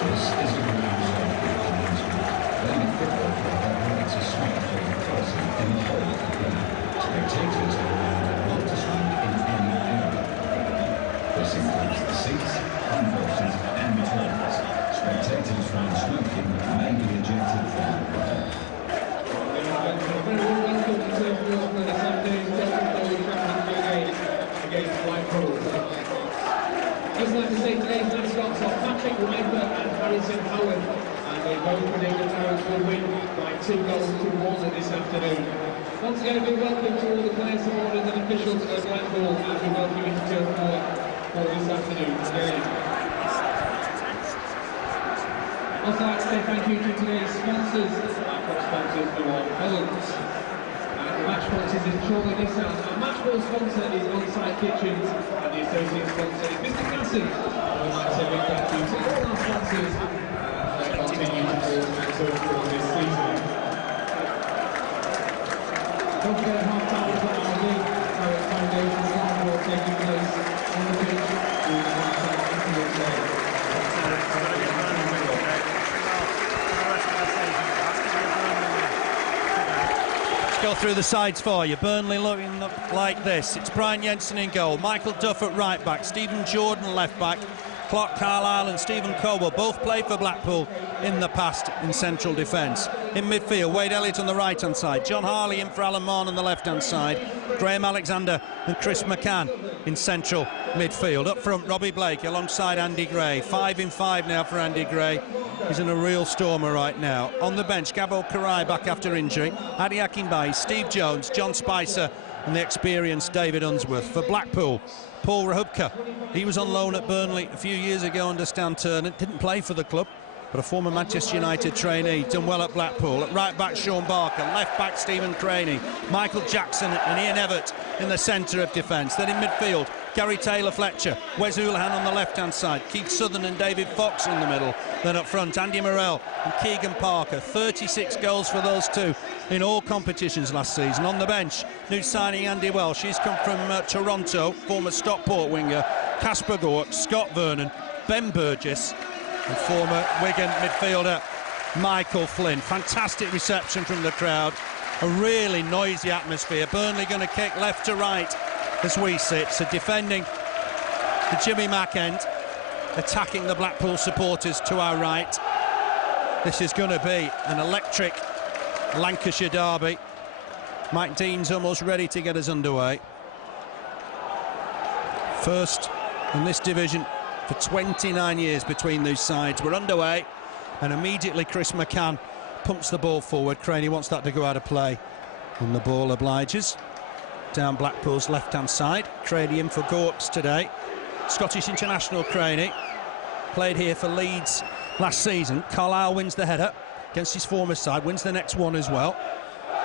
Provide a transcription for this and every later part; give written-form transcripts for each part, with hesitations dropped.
This is a ground zone for commencement. Burnley Football Club operates a swing play policy in the whole of the ground. Spectators are allowed to swing in any area. This includes the seats, concourses and toilets. Spectators found smoking may be ejected from the ground. Welcome to Turf Moor for the Saturday's Champions League against Blackpool. Just like to say today's mascots are Patrick Riper and Harrison Howard, and they both predict the Parrots will win by 2-1 this afternoon. Once again, a big welcome to all the players, supporters and officials of Blackpool as we welcome you to Turf Moor for this afternoon's game. Also, I'd like to say thank you to today's sponsors, our sponsors, the Hollands. The match sponsors is Chorley Nissan. Our match ball sponsor is On-Site Kitchens, and the associate sponsor is Mr. Casson. I would like to say a big thank you to all our sponsors that continue to support for this season. Don't forget half-time for our league, our foundation football taking place on the pitch during the half-time afterwards day. Go through the sides for you. Burnley looking like this. It's Brian Jensen in goal, Michael Duff at right back, Stephen Jordan left back, Clark Carlisle and Stephen Cowell both played for Blackpool in the past in central defence. In midfield, Wade Elliott on the right hand side, John Harley in for Alan Morn on the left hand side, Graham Alexander and Chris McCann in central midfield. Up front, Robbie Blake alongside Andy Gray. 5 in 5 now for Andy Gray. He's in a real stormer right now. On the bench, Gabo Karai back after injury, Adi Akinbayi, Steve Jones, John Spicer and the experienced David Unsworth. For Blackpool, Paul Rahubka. He was on loan at Burnley a few years ago under Stan Turner, didn't play for the club, but a former Manchester United trainee, done well at Blackpool. At right back, Sean Barker, left back, Stephen Craney, Michael Jackson and Ian Everett in the centre of defence. Then in midfield, Gary Taylor-Fletcher, Wes Houlihan on the left-hand side, Keith Southern and David Fox in the middle. Then up front, Andy Morrell and Keegan Parker. 36 goals for those two in all competitions last season. On the bench, new signing Andy Welsh. He's come from Toronto, former Stockport winger, Casper Gork, Scott Vernon, Ben Burgess, and former Wigan midfielder Michael Flynn. Fantastic reception from the crowd, a really noisy atmosphere. Burnley going to kick left to right as we sit, so defending the Jimmy Mack end, attacking the Blackpool supporters to our right. This is going to be an electric Lancashire derby. Mike Dean's almost ready to get us underway. First in this division for 29 years between these sides. We're underway, and immediately Chris McCann pumps the ball forward. Craney wants that to go out of play, and the ball obliges. Down Blackpool's left-hand side. Craney in for Gorks today. Scottish international Craney. Played here for Leeds last season. Carlisle wins the header against his former side, wins the next one as well.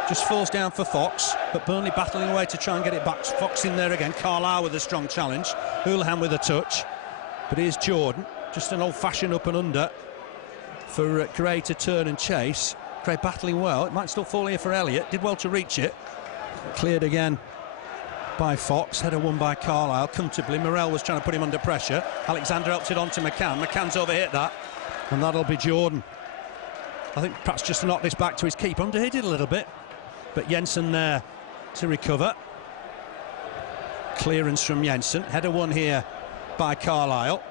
Just falls down for Fox, but Burnley battling away to try and get it back. Fox in there again. Carlisle with a strong challenge. Houlihan with a touch. But here's Jordan, just an old-fashioned up and under for Gray to turn and chase. Gray battling well. It might still fall here for Elliott. Did well to reach it. Cleared again by Fox. Header won by Carlisle comfortably. Morrell was trying to put him under pressure. Alexander helps it on to McCann. McCann's overhit that, and that'll be Jordan. I think perhaps just to knock this back to his keeper. Underhit it a little bit, but Jensen there to recover. Clearance from Jensen. Header won here by Carlisle.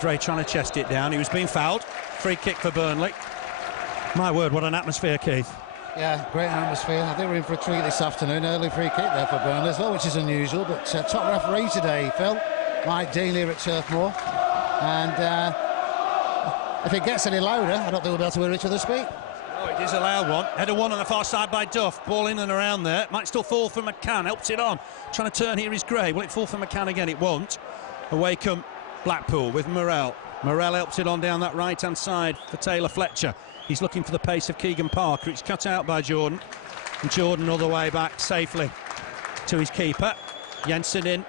Gray trying to chest it down. He was being fouled. Free kick for Burnley. My word, what an atmosphere, Keith. Yeah, great atmosphere. I think we're in for a treat this afternoon. Early free kick there for Burnley as well, which is unusual. But top referee today, Phil, Mike Dean here at Turf Moor. And if it gets any louder, I don't think we'll be able to hear each other speak. Oh, it is a loud one. Header one on the far side by Duff. Ball in and around there. Might still fall for McCann. Helps it on. Trying to turn here is Gray. Will it fall for McCann again? It won't. Away come Blackpool with Morrell. Morrell helps it on down that right-hand side for Taylor-Fletcher. He's looking for the pace of Keegan Parker. It's cut out by Jordan. And Jordan all the way back safely to his keeper. Jensen in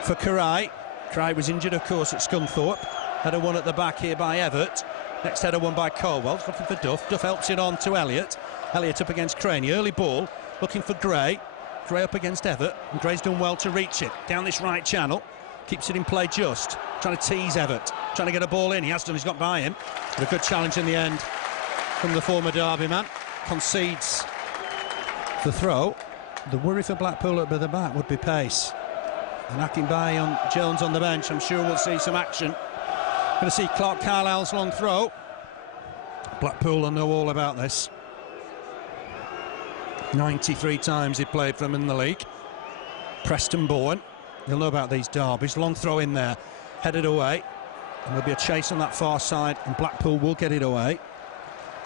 for Karai. Karai was injured, of course, at Scunthorpe. Header one at the back here by Everett. Next header one by Colwell. Looking for Duff. Duff helps it on to Elliott. Elliott up against Craney. Early ball. Looking for Gray. Gray up against Everett. And Gray's done well to reach it. Down this right channel. keeps it in play just, trying to tease Everett, trying to get a ball in. He has done, he's got by him. But a good challenge in the end from the former Derby man. Concedes the throw. The worry for Blackpool at the back would be pace. Knocking by on Jones on the bench. I'm sure we'll see some action. Going to see Clark Carlisle's long throw. Blackpool will know all about this. 93 times he played for them in the league. Preston Bourne, they'll know about these derbies. Long throw in there, headed away. And there'll be a chase on that far side, and Blackpool will get it away.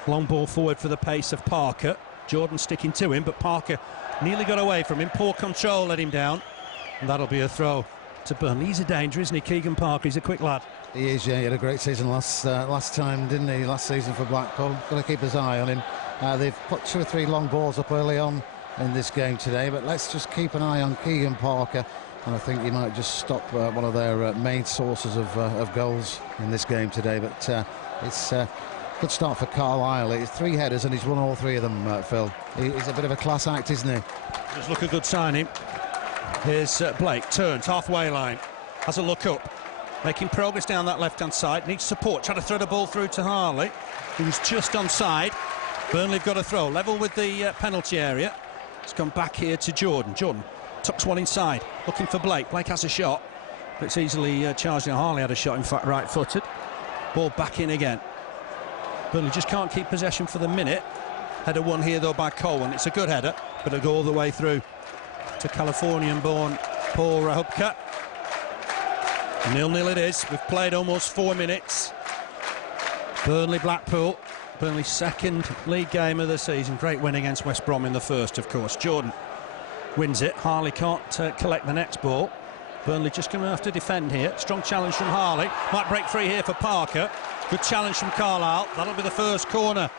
Long ball forward for the pace of Parker. Jordan sticking to him, but Parker nearly got away from him. Poor control let him down, and that'll be a throw to Burnley. He's a danger, isn't he, Keegan Parker? He's a quick lad. He is, yeah. He had a great season last time, didn't he? Last season for Blackpool. Got to keep his eye on him. They've put 2 or 3 long balls up early on in this game today, but let's just keep an eye on Keegan Parker, and I think he might just stop one of their main sources of goals in this game today. But it's a good start for Carlisle. It's 3 headers and he's won all 3 of them, Phil. He's a bit of a class act, isn't he? Does look a good signing. Here's Blake, turns, halfway line, has a look up, making progress down that left-hand side, needs support, trying to throw the ball through to Harley, who was just onside. Burnley have got a throw, level with the penalty area. It's gone back here to Jordan. Jordan tucks one inside, looking for Blake. Blake has a shot, but it's easily charged. Harley had a shot, in fact, right-footed. Ball back in again. Burnley just can't keep possession for the minute. Header won here, though, by Coleman. It's a good header, but it'll go all the way through to Californian-born Paul Rahubka. 0-0 it is. We've played almost 4 minutes. Burnley-Blackpool. Burnley's second league game of the season. Great win against West Brom in the first, of course. Jordan wins it. Harley can't collect the next ball. Burnley just going to have to defend here. Strong challenge from Harley. Might break free here for Parker. Good challenge from Carlisle. That'll be the first corner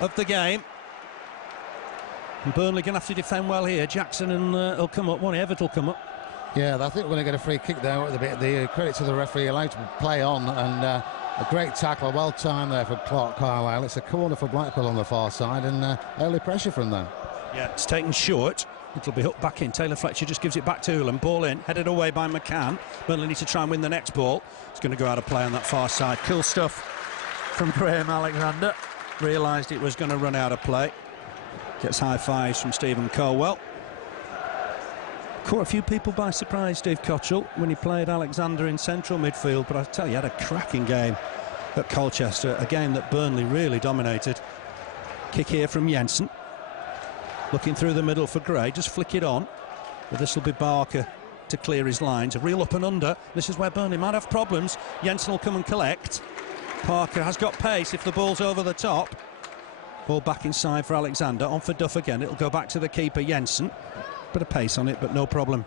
of the game. And Burnley going to have to defend well here. Jackson and will come up. Everett will come up. Yeah, I think we're going to get a free kick there with a bit of the credit to the referee, allowed to play on, and a great tackle, well timed there for Clark Carlisle. It's a corner for Blackpool on the far side, and early pressure from them. Yeah, it's taken short. It'll be hooked back in. Taylor Fletcher just gives it back to Ulan. Ball in, headed away by McCann. Burnley need to try and win the next ball. It's going to go out of play on that far side. Cool stuff from Graham Alexander. Realised it was going to run out of play. Gets high fives from Stephen Colwell. Caught a few people by surprise, Steve Cottrell, when he played Alexander in central midfield, but I tell you, he had a cracking game at Colchester, a game that Burnley really dominated. Kick here from Jensen. Looking through the middle for Gray, just flick it on. But this will be Barker to clear his lines. A reel up and under. This is where Burnley might have problems. Jensen will come and collect. Parker has got pace if the ball's over the top. Ball back inside for Alexander. On for Duff again. It'll go back to the keeper, Jensen. Bit of pace on it, but no problem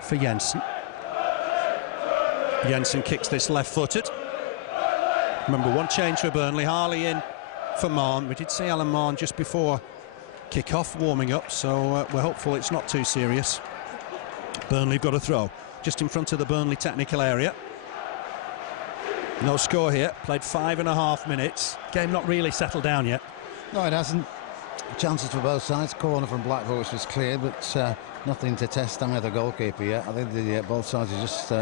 for Jensen. Jensen kicks this left-footed. Remember, one change for Burnley. Harley in for Marn. We did see Alan Marn just before kick-off, warming up, so we're hopeful it's not too serious. Burnley have got a throw just in front of the Burnley technical area. No score here. Played 5.5 minutes. Game not really settled down yet. No, it hasn't. Chances for both sides. Corner from Blackpool, which was clear, but nothing to test either goalkeeper yet. I think both sides are just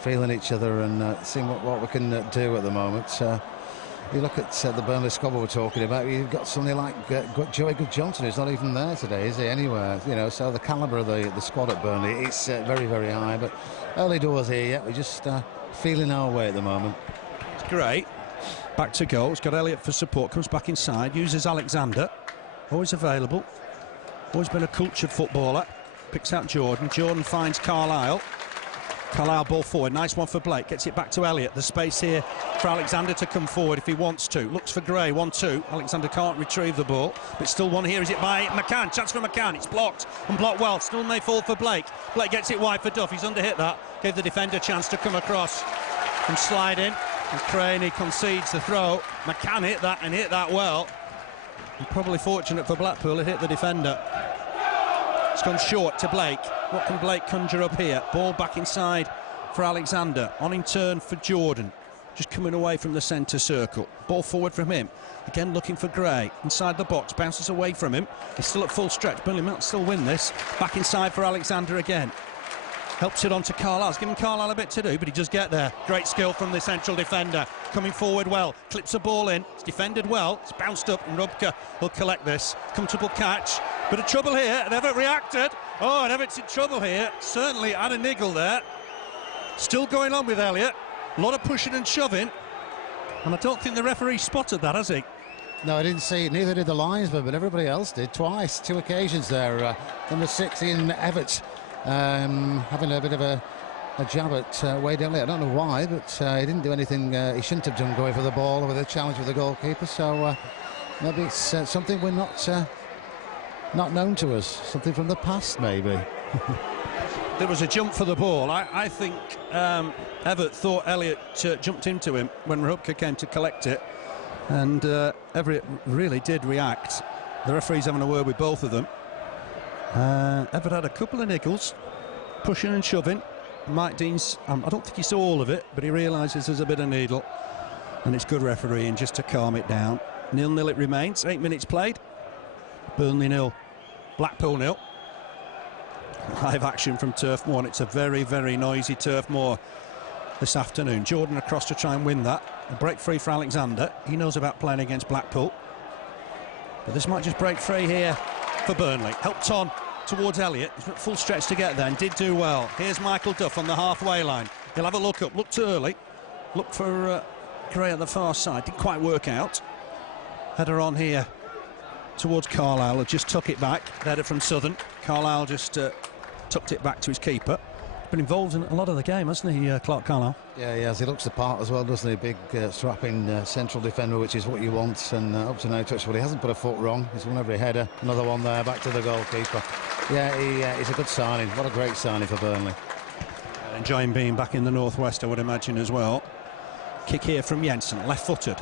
feeling each other and seeing what we can do at the moment. You look at the Burnley squad we were talking about. You've got somebody like Joey Good-Johnson, who's not even there today, is he? Anywhere, you know. So the calibre of the squad at Burnley, it's very, very high. But early doors here yet. We're just feeling our way at the moment. It's great. Back to goal. It's got Elliott for support. Comes back inside. Uses Alexander. Always available. Always been a cultured footballer. Picks out Jordan. Jordan finds Carlisle. Carlisle ball forward. Nice one for Blake. Gets it back to Elliott. The space here for Alexander to come forward if he wants to. Looks for Gray. 1-2. Alexander can't retrieve the ball. But still one here. Is it by McCann? Chance for McCann. It's blocked. And blocked well. Still may fall for Blake. Blake gets it wide for Duff. He's underhit that. Gave the defender a chance to come across and slide in. And Craney concedes the throw. McCann hit that and hit that well. And probably fortunate for Blackpool, it hit the defender. It's gone short to Blake. What can Blake conjure up here? Ball back inside for Alexander. On in turn for Jordan. Just coming away from the centre circle. Ball forward from him. Again looking for Gray. Inside the box. Bounces away from him. He's still at full stretch. Burnley might still win this. Back inside for Alexander again. Helps it on to Carlisle. It's given Carlisle a bit to do, but he does get there. Great skill from the central defender. Coming forward well. Clips the ball in. It's defended well. It's bounced up, and Rubka will collect this. Comfortable catch. Bit of trouble here, and Everett reacted. Oh, and Everett's in trouble here. Certainly had a niggle there. Still going on with Elliott. A lot of pushing and shoving. And I don't think the referee spotted that, has he? No, I didn't see it. Neither did the linesman, but everybody else did. Twice, 2 occasions there. Number 6, Ian Everett, having a bit of a jab at Wade Elliott. I don't know why, but he didn't do anything he shouldn't have done, going for the ball with a challenge with the goalkeeper. So maybe it's something we're not known to us. Something from the past, maybe. There was a jump for the ball. I think Everett thought Elliott jumped into him when Rubka came to collect it. And Everett really did react. The referee's having a word with both of them. Everett had a couple of niggles, pushing and shoving. Mike Dean's, I don't think he saw all of it, but he realises there's a bit of needle. And it's good refereeing just to calm it down. 0-0 it remains, 8 minutes played. Burnley 0, Blackpool 0. Live action from Turf Moor, and it's a very, very noisy Turf Moor this afternoon. Jordan across to try and win that. A break free for Alexander. He knows about playing against Blackpool. But this might just break free here for Burnley. Helped on towards Elliott. He's got full stretch to get there and did do well. Here's Michael Duff on the halfway line. He'll have a look up. Looked early. Looked for Gray at the far side. Didn't quite work out. Header on here towards Carlisle. Just took it back. Header from Southern. Carlisle just tucked it back to his keeper. Been involved in a lot of the game, hasn't he, Clark Carlisle? Yeah, he has. He looks the part as well, doesn't he? Big, strapping central defender, which is what you want. And up to now, touch, well, he hasn't put a foot wrong. He's won every header. Another one there, back to the goalkeeper. Yeah, he's a good signing. What a great signing for Burnley. Enjoying being back in the northwest, I would imagine, as well. Kick here from Jensen, left-footed.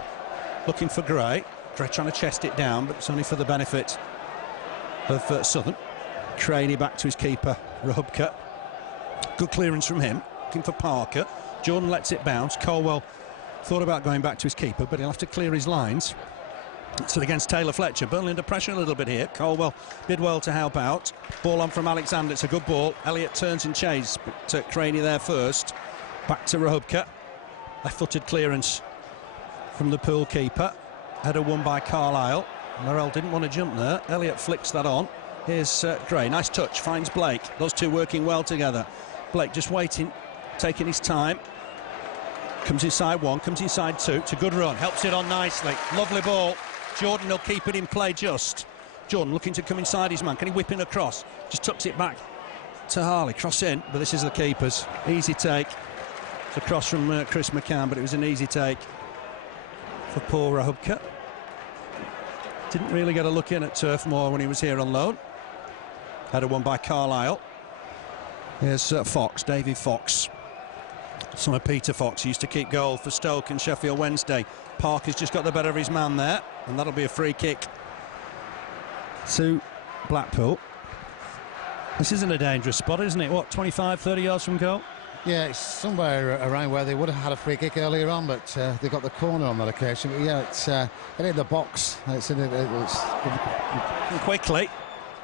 Looking for Gray. Gray trying to chest it down, but it's only for the benefit of Southern. Craney back to his keeper, Rahubka. Good clearance from him. Looking for Parker. Jordan lets it bounce. Colwell thought about going back to his keeper, but he'll have to clear his lines. It's against Taylor Fletcher. Burnley under pressure a little bit here. Colwell did well to help out. Ball on from Alexander. It's a good ball. Elliott turns and chases, but Craney there first. Back to Rahubka. Left-footed clearance from the Pool keeper. Header won by Carlisle. Morrell didn't want to jump there. Elliott flicks that on. Here's Gray. Nice touch. Finds Blake. Those two working well together. Blake just waiting, taking his time. Comes inside one, comes inside two. It's a good run. Helps it on nicely. Lovely ball. Jordan will keep it in play just. Jordan looking to come inside his man. Can he whip in across? Just tucks it back to Harley. Cross in, but this is the keeper's. Easy take. It's a cross from Chris McCann, but it was an easy take for Paul Rahubka. Didn't really get a look in at Turf Moor when he was here on loan. Header won by Carlisle. Here's Fox, David Fox. Son of Peter Fox. He used to keep goal for Stoke and Sheffield Wednesday. Parker's just got the better of his man there, and that'll be a free kick to Blackpool. This isn't a dangerous spot, isn't it? What, 25, 30 yards from goal? Yeah, it's somewhere around where they would have had a free kick earlier on, but they got the corner on that occasion. But yeah, it's in the box. It's in it. It's quickly.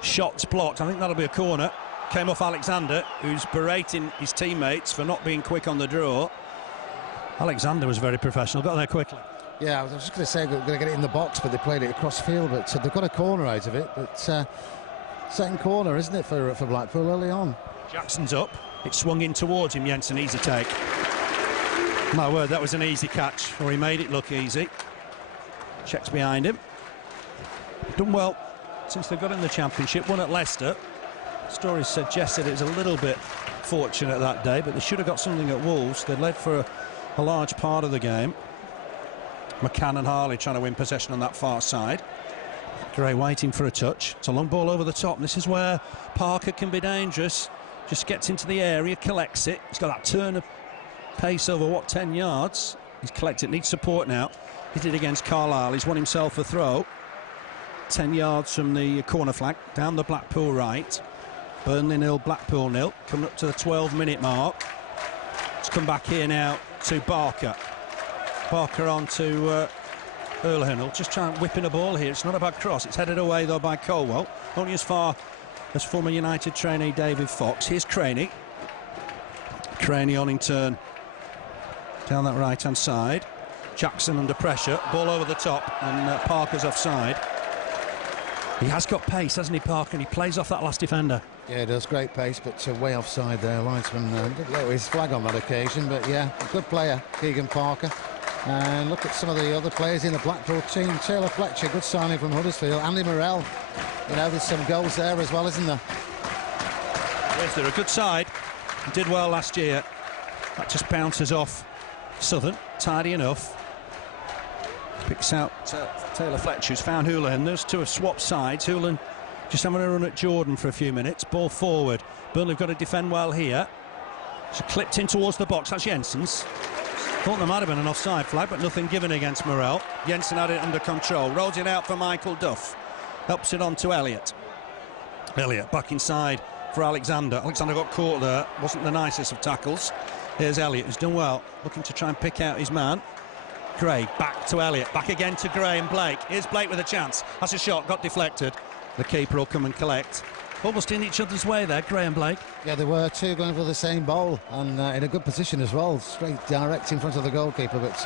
Shots blocked. I think that'll be a corner. Came off Alexander, who's berating his teammates for not being quick on the draw. Alexander was very professional. Got there quickly. Yeah, I was just going to say they're going to get it in the box, but they played it across field. But they've got a corner out of it. But second corner, isn't it, for Blackpool early on? Jackson's up. It swung in towards him. Jensen, easy take. My word, that was an easy catch, or he made it look easy. Checks behind him. Done well since they got in the Championship. Won at Leicester. Stories suggested it was a little bit fortunate that day, but they should have got something at Wolves. They led for a large part of the game. McCann and Harley trying to win possession on that far side. Gray waiting for a touch. It's a long ball over the top. This is where Parker can be dangerous. Just gets into the area, collects it. He's got that turn of pace over, 10 yards. He's collected, needs support now. He did against Carlisle. He's won himself a throw. 10 yards from the corner flag, down the Blackpool right. Burnley 0, Blackpool 0. Coming up to the 12-minute mark. Let's come back here now to Barker. Barker on to Earlhernal. Just trying whipping a ball here. It's not a bad cross. It's headed away, though, by Colwell. Only as far as former United trainee David Fox. Here's Craney. Craney on in turn. Down that right-hand side. Jackson under pressure. Ball over the top, and Parker's offside. He has got pace, hasn't he, Parker? And he plays off that last defender. Yeah, he does. Great pace, but way offside there. Linesman didn't let his flag on that occasion, but yeah, a good player, Keegan Parker. And look at some of the other players in the Blackpool team. Taylor Fletcher, good signing from Huddersfield. Andy Morrell, you know, there's some goals there as well, isn't there? Yes, they're a good side. Did well last year. That just bounces off Southern, tidy enough. Picks out Taylor Fletcher, who's found Houlihan. Those two have swapped sides. Houlihan just having a run at Jordan for a few minutes. Ball forward. Burnley have got to defend well here. It's clipped in towards the box. That's Jensen's. Thought there might have been an offside flag, but nothing given against Morrell. Jensen had it under control. Rolls it out for Michael Duff. Helps it on to Elliott. Elliott back inside for Alexander. Alexander got caught there. Wasn't the nicest of tackles. Here's Elliott, who's done well. Looking to try and pick out his man. Gray back to Elliott. Back again to Gray and Blake. Here's Blake with a chance. That's a shot. Got deflected. The keeper will come and collect. Almost in each other's way there, Gray and Blake. Yeah, they were two going for the same ball, and in a good position as well. Straight direct in front of the goalkeeper, but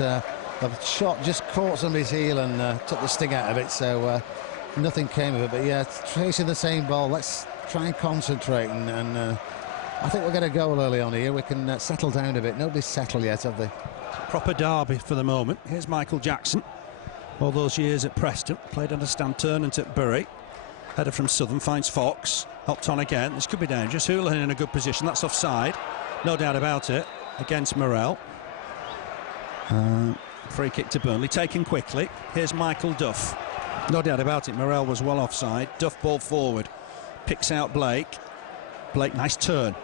the shot just caught somebody's heel and took the sting out of it, so nothing came of it. But yeah, tracing the same ball. Let's try and concentrate, and I think we'll get a goal early on here. We can settle down a bit. Nobody's settled yet, have they? Proper derby for the moment. Here's Michael Jackson. All those years at Preston. Played under Stan Turnant at Bury. Header from Southern, finds Fox. Helped on again. This could be dangerous. Houlihan in a good position. That's offside. No doubt about it. Against Morrell. Free kick to Burnley. Taken quickly. Here's Michael Duff. No doubt about it. Morrell was well offside. Duff ball forward. Picks out Blake. Blake, nice turn.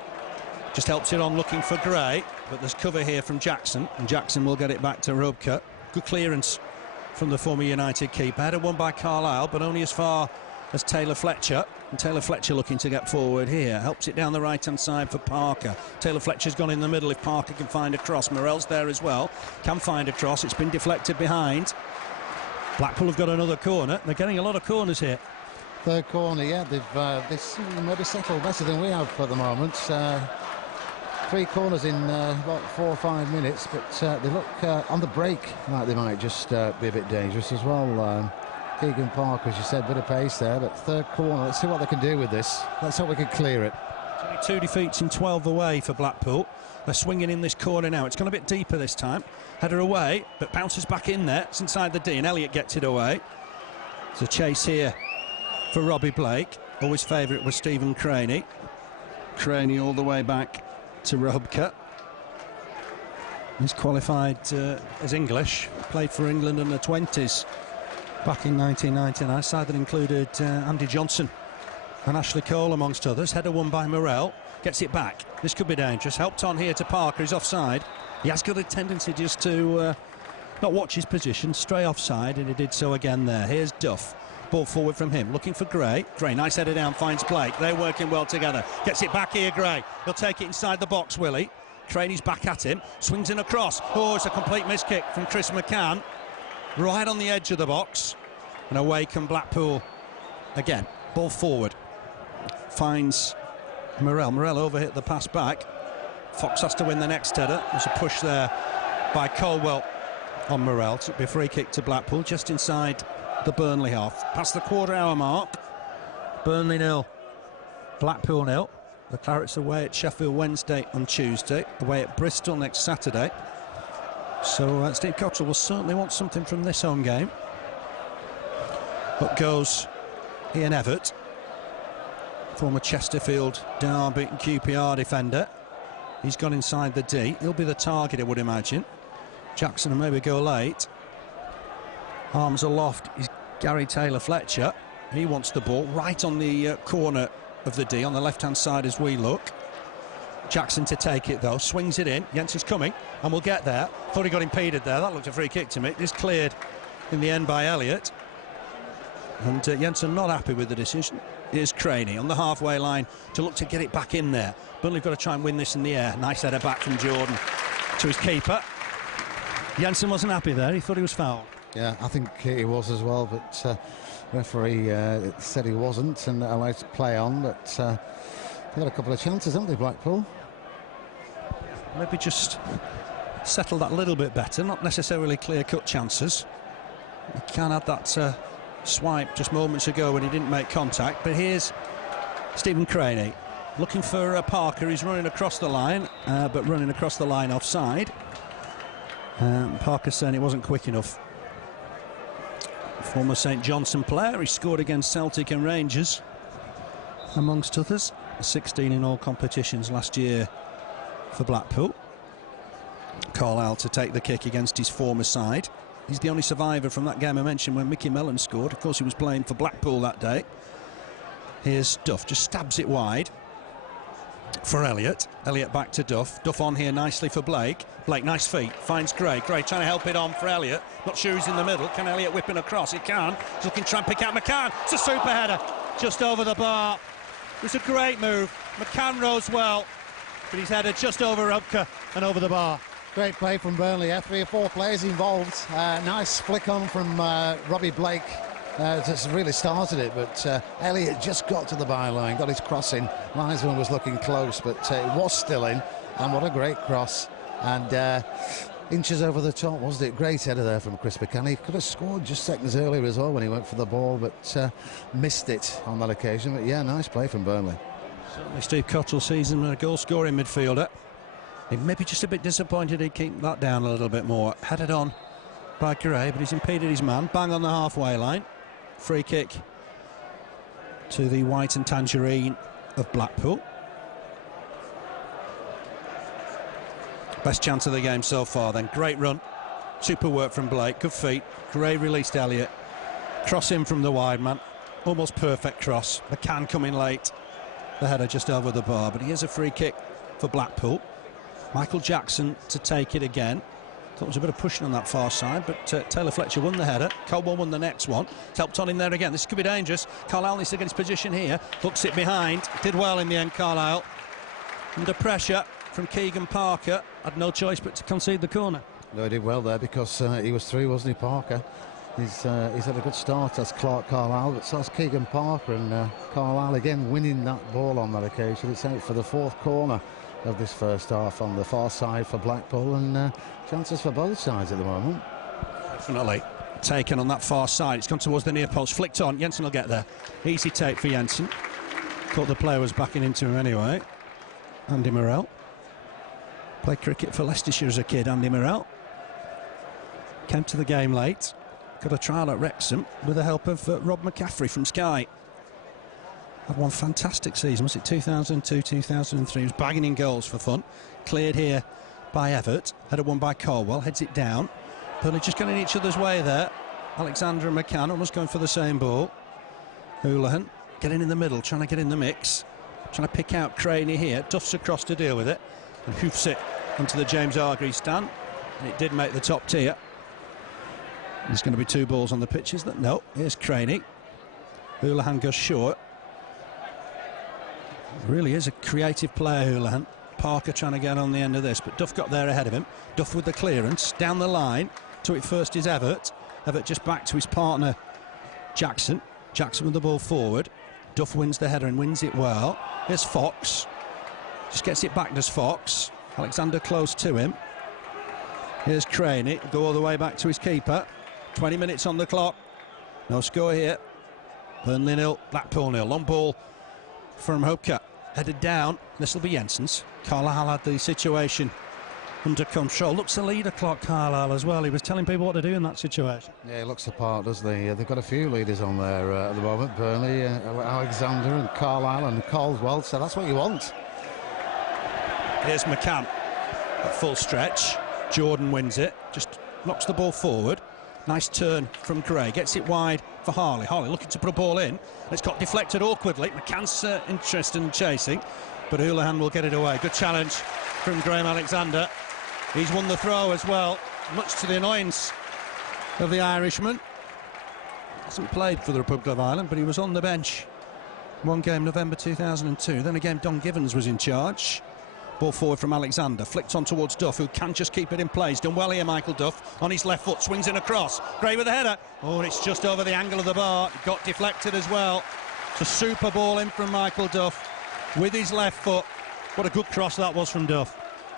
Just helps it on looking for Gray. But there's cover here from Jackson. And Jackson will get it back to Rubka. Good clearance from the former United keeper. Header won by Carlisle, but only as far as Taylor Fletcher, and Taylor Fletcher looking to get forward here. Helps it down the right-hand side for Parker. Taylor Fletcher's gone in the middle if Parker can find a cross. Morrell's there as well. Can find a cross. It's been deflected behind. Blackpool have got another corner. They're getting a lot of corners here. Third corner, yeah. They've maybe settled better than we have at the moment. 3 corners in about 4 or 5 minutes, but they look on the break like they might just be a bit dangerous as well. Keegan Parker, as you said, bit of pace there, but third corner, let's see what they can do with this. Let's hope we can clear it. Only 2 defeats in 12 away for Blackpool. They're swinging in this corner now. It's gone a bit deeper this time. Header away, but bounces back in there. It's inside the D, and Elliott gets it away. There's a chase here for Robbie Blake. Always favourite was Stephen Craney. Craney all the way back to Rubka. He's qualified as English. Played for England in the 20s. Back in 1999, side that included Andy Johnson and Ashley Cole amongst others. Header won by Morrell, gets it back. This could be dangerous. Helped on here to Parker, he's offside. He has got a tendency just to not watch his position, stray offside, and he did so again there. Here's Duff, ball forward from him, looking for Gray. Gray, nice header down, finds Blake. They're working well together. Gets it back here, Gray. He'll take it inside the box, Willie. Craney's back at him, swings in across. Oh, it's a complete miss kick from Chris McCann. Right on the edge of the box, and away come Blackpool again. Ball forward, finds Morrell. Morrell overhit the pass back. Fox has to win the next header. There's a push there by Colwell on Morrell. So it'll be a free kick to Blackpool just inside the Burnley half. Past the quarter-hour mark. Burnley 0, Blackpool 0. The Clarets away at Sheffield Wednesday on Tuesday, away at Bristol next Saturday. So Steve Cottrell will certainly want something from this home game. Up goes Ian Everett, former Chesterfield, Derby and QPR defender. He's gone inside the D. He'll be the target, I would imagine. Jackson will maybe go late. Arms aloft is Gary Taylor Fletcher. He wants the ball right on the corner of the D, on the left-hand side as we look. Jackson to take it though, swings it in. Jensen's coming, and we'll get there. Thought he got impeded there. That looked a free kick to me. It is cleared in the end by Elliott. And Jensen not happy with the decision. Here's Craney on the halfway line to look to get it back in there. Burnley have got to try and win this in the air. Nice header back from Jordan to his keeper. Jensen wasn't happy there. He thought he was fouled. Yeah, I think he was as well, but referee said he wasn't and allowed to play on. But they've got a couple of chances, haven't they, Blackpool? maybe just settle that a little bit better, not necessarily clear-cut chances. He can have that swipe just moments ago when he didn't make contact, but here's Stephen Craney looking for Parker. He's running across the line, but running across the line offside. Parker's saying it wasn't quick enough. Former St Johnstone player, he scored against Celtic and Rangers, amongst others. 16 in all competitions last year for Blackpool. Carlisle to take the kick against his former side. He's the only survivor from that game I mentioned when Mickey Mellon scored. Of course, he was playing for Blackpool that day. Here's Duff, just stabs it wide for Elliott. Elliott back to Duff. Duff on here nicely for Blake. Blake, nice feet, finds Gray. Gray trying to help it on for Elliott. Not sure who's in the middle. Can Elliott whip him across? He can. He's looking to try and pick out McCann. It's a super header, just over the bar. It was a great move. McCann rose well, but he's headed just over Rupke and over the bar. Great play from Burnley. 3 or 4 players involved. Nice flick on from Robbie Blake. That's really started it, but Elliott just got to the byline, got his crossing. Linesman was looking close, but it was still in, and what a great cross. And inches over the top, wasn't it? Great header there from Chris McCann. He could have scored just seconds earlier as well when he went for the ball, but missed it on that occasion. But yeah, nice play from Burnley. Certainly Steve Cottle sees him a goal-scoring midfielder. He may be just a bit disappointed he'd keep that down a little bit more. Headed on by Gray, but he's impeded his man. Bang on the halfway line. Free kick to the white and tangerine of Blackpool. Best chance of the game so far then. Great run. Super work from Blake. Good feet. Gray released Elliott. Cross in from the wide man. Almost perfect cross. McCann coming late. The header just over the bar, but here's a free kick for Blackpool. Michael Jackson to take it again. Thought there was a bit of pushing on that far side, but Taylor Fletcher won the header. Colwell won the next one. It's helped on in there again. This could be dangerous. Carlisle needs to get his position here. Hooks it behind. Did well in the end, Carlisle. Under pressure from Keegan Parker. Had no choice but to concede the corner. No, he did well there because he was through, wasn't he, Parker? He's had a good start as Clark Carlisle, but so has Keegan Parker, and Carlisle again winning that ball on that occasion. It's out for the 4th corner of this first half on the far side for Blackpool, and chances for both sides at the moment. Definitely taken on that far side. It's gone towards the near post, flicked on. Jensen will get there. Easy take for Jensen. Thought the player was backing into him anyway. Andy Morrell. Played cricket for Leicestershire as a kid, Andy Morrell. Came to the game late. Got a trial at Wrexham with the help of Rob McCaffrey from Sky. Had one fantastic season, was it 2002, 2003? He was bagging in goals for fun. Cleared here by Everett. Headed one by Colwell, heads it down. Burnley just getting each other's way there. Alexander and McCann almost going for the same ball. Houlihan getting in the middle, trying to get in the mix. Trying to pick out Craney here. Duff's across to deal with it. And hoofs it into the James Hargreaves stand. And it did make the top tier. There's going to be 2 balls on the pitch, isn't it? No, here's Craney. Houlihan goes short. Really is a creative player, Houlihan. Parker trying to get on the end of this, but Duff got there ahead of him. Duff with the clearance, down the line. To it first is Everett. Everett just back to his partner, Jackson. Jackson with the ball forward. Duff wins the header and wins it well. Here's Fox. Just gets it back, does Fox. Alexander close to him. Here's Craney. Go all the way back to his keeper. 20 minutes on the clock. No score here. Burnley 0, Blackpool 0. Long ball from Hopka. Headed down. This will be Jensen's. Carlisle had the situation under control. Looks the leader, Clark Carlisle, as well. He was telling people what to do in that situation. Yeah, he looks the part, doesn't he? They've got a few leaders on there at the moment. Burnley, Alexander and Carlisle and Caldwell. So that's what you want. Here's McCann at full stretch. Jordan wins it. Just knocks the ball forward. Nice turn from Gray. Gets it wide for Harley. Harley looking to put a ball in. It's got deflected awkwardly. McCann's interested in chasing, but Houlihan will get it away. Good challenge from Graham Alexander. He's won the throw as well, much to the annoyance of the Irishman. Hasn't played for the Republic of Ireland, but he was on the bench. One game, November 2002. Then again, Don Givens was in charge. Ball forward from Alexander, flicked on towards Duff, who can just keep it in place. Done well here, Michael Duff, on his left foot, swings in across. Gray with the header. Oh, and it's just over the angle of the bar. It got deflected as well. It's a super ball in from Michael Duff with his left foot. What a good cross that was from Duff.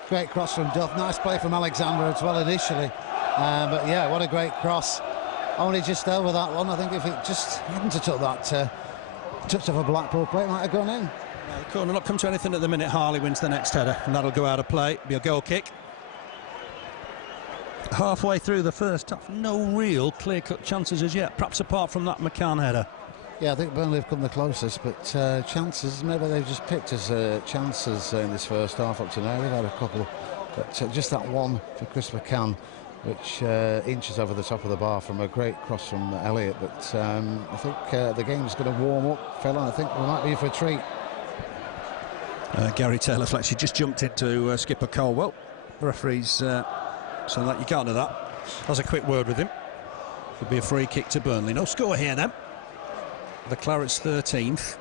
Great cross from Duff. Nice play from Alexander as well initially. But yeah, what a great cross. Only just over that one. I think if it just hadn't have took that touch of a Blackpool play, it might have gone in. Yeah, the corner not come to anything at the minute. Harley wins the next header, and that'll go out of play. Be a goal kick. Halfway through the first half, no real clear-cut chances as yet, perhaps apart from that McCann header. Yeah, I think Burnley have come the closest, but chances, maybe they've just picked as chances in this first half up to now. They've had a couple, but just that one for Chris McCann, which inches over the top of the bar from a great cross from Elliott. But I think the game's going to warm up, fella. I think we might be in for a treat. Gary Taylor-Fletcher just jumped into skipper Colwell. The referee's so that you can't do that. That's a quick word with him. Could be a free kick to Burnley. No score here then. The Clarets 13th,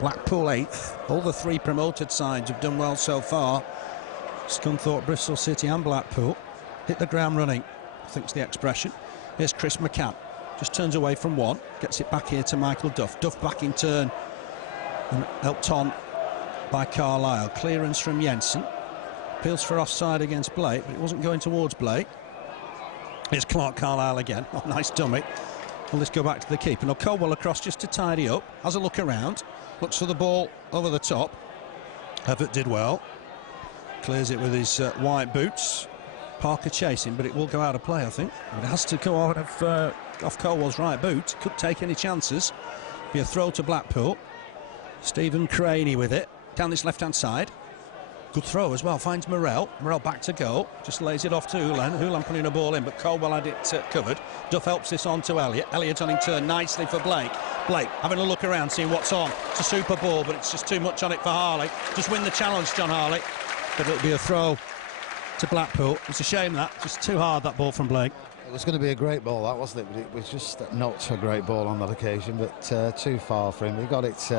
Blackpool 8th. All the three promoted sides have done well so far. Scunthorpe, Bristol City and Blackpool. Hit the ground running, I think's the expression. Here's Chris McCann. Just turns away from one. Gets it back here to Michael Duff. Duff back in turn. And helped on by Carlisle. Clearance from Jensen. Appeals for offside against Blake, but it wasn't going towards Blake. Here's Clark Carlisle again. Oh, nice dummy. Well, let's go back to the keeper. Now Colwell across just to tidy up. Has a look around. Looks for the ball over the top. Everett did well. Clears it with his white boots. Parker chasing, but it will go out of play, I think. But it has to go out of off Colwell's right boot. Could take any chances. Be a throw to Blackpool. Stephen Craney with it. Down this left-hand side. Good throw as well. Finds Morel. Morel back to goal. Just lays it off to Houlihan. Houlihan putting a ball in, but Colwell had it covered. Duff helps this on to Elliott. Elliott on in turn nicely for Blake. Blake having a look around, seeing what's on. It's a super ball, but it's just too much on it for Harley. Just win the challenge, John Harley. But it'll be a throw to Blackpool. It's a shame that. Just too hard, that ball from Blake. It was going to be a great ball, that wasn't it? But it was just not a great ball on that occasion, but too far for him. He got it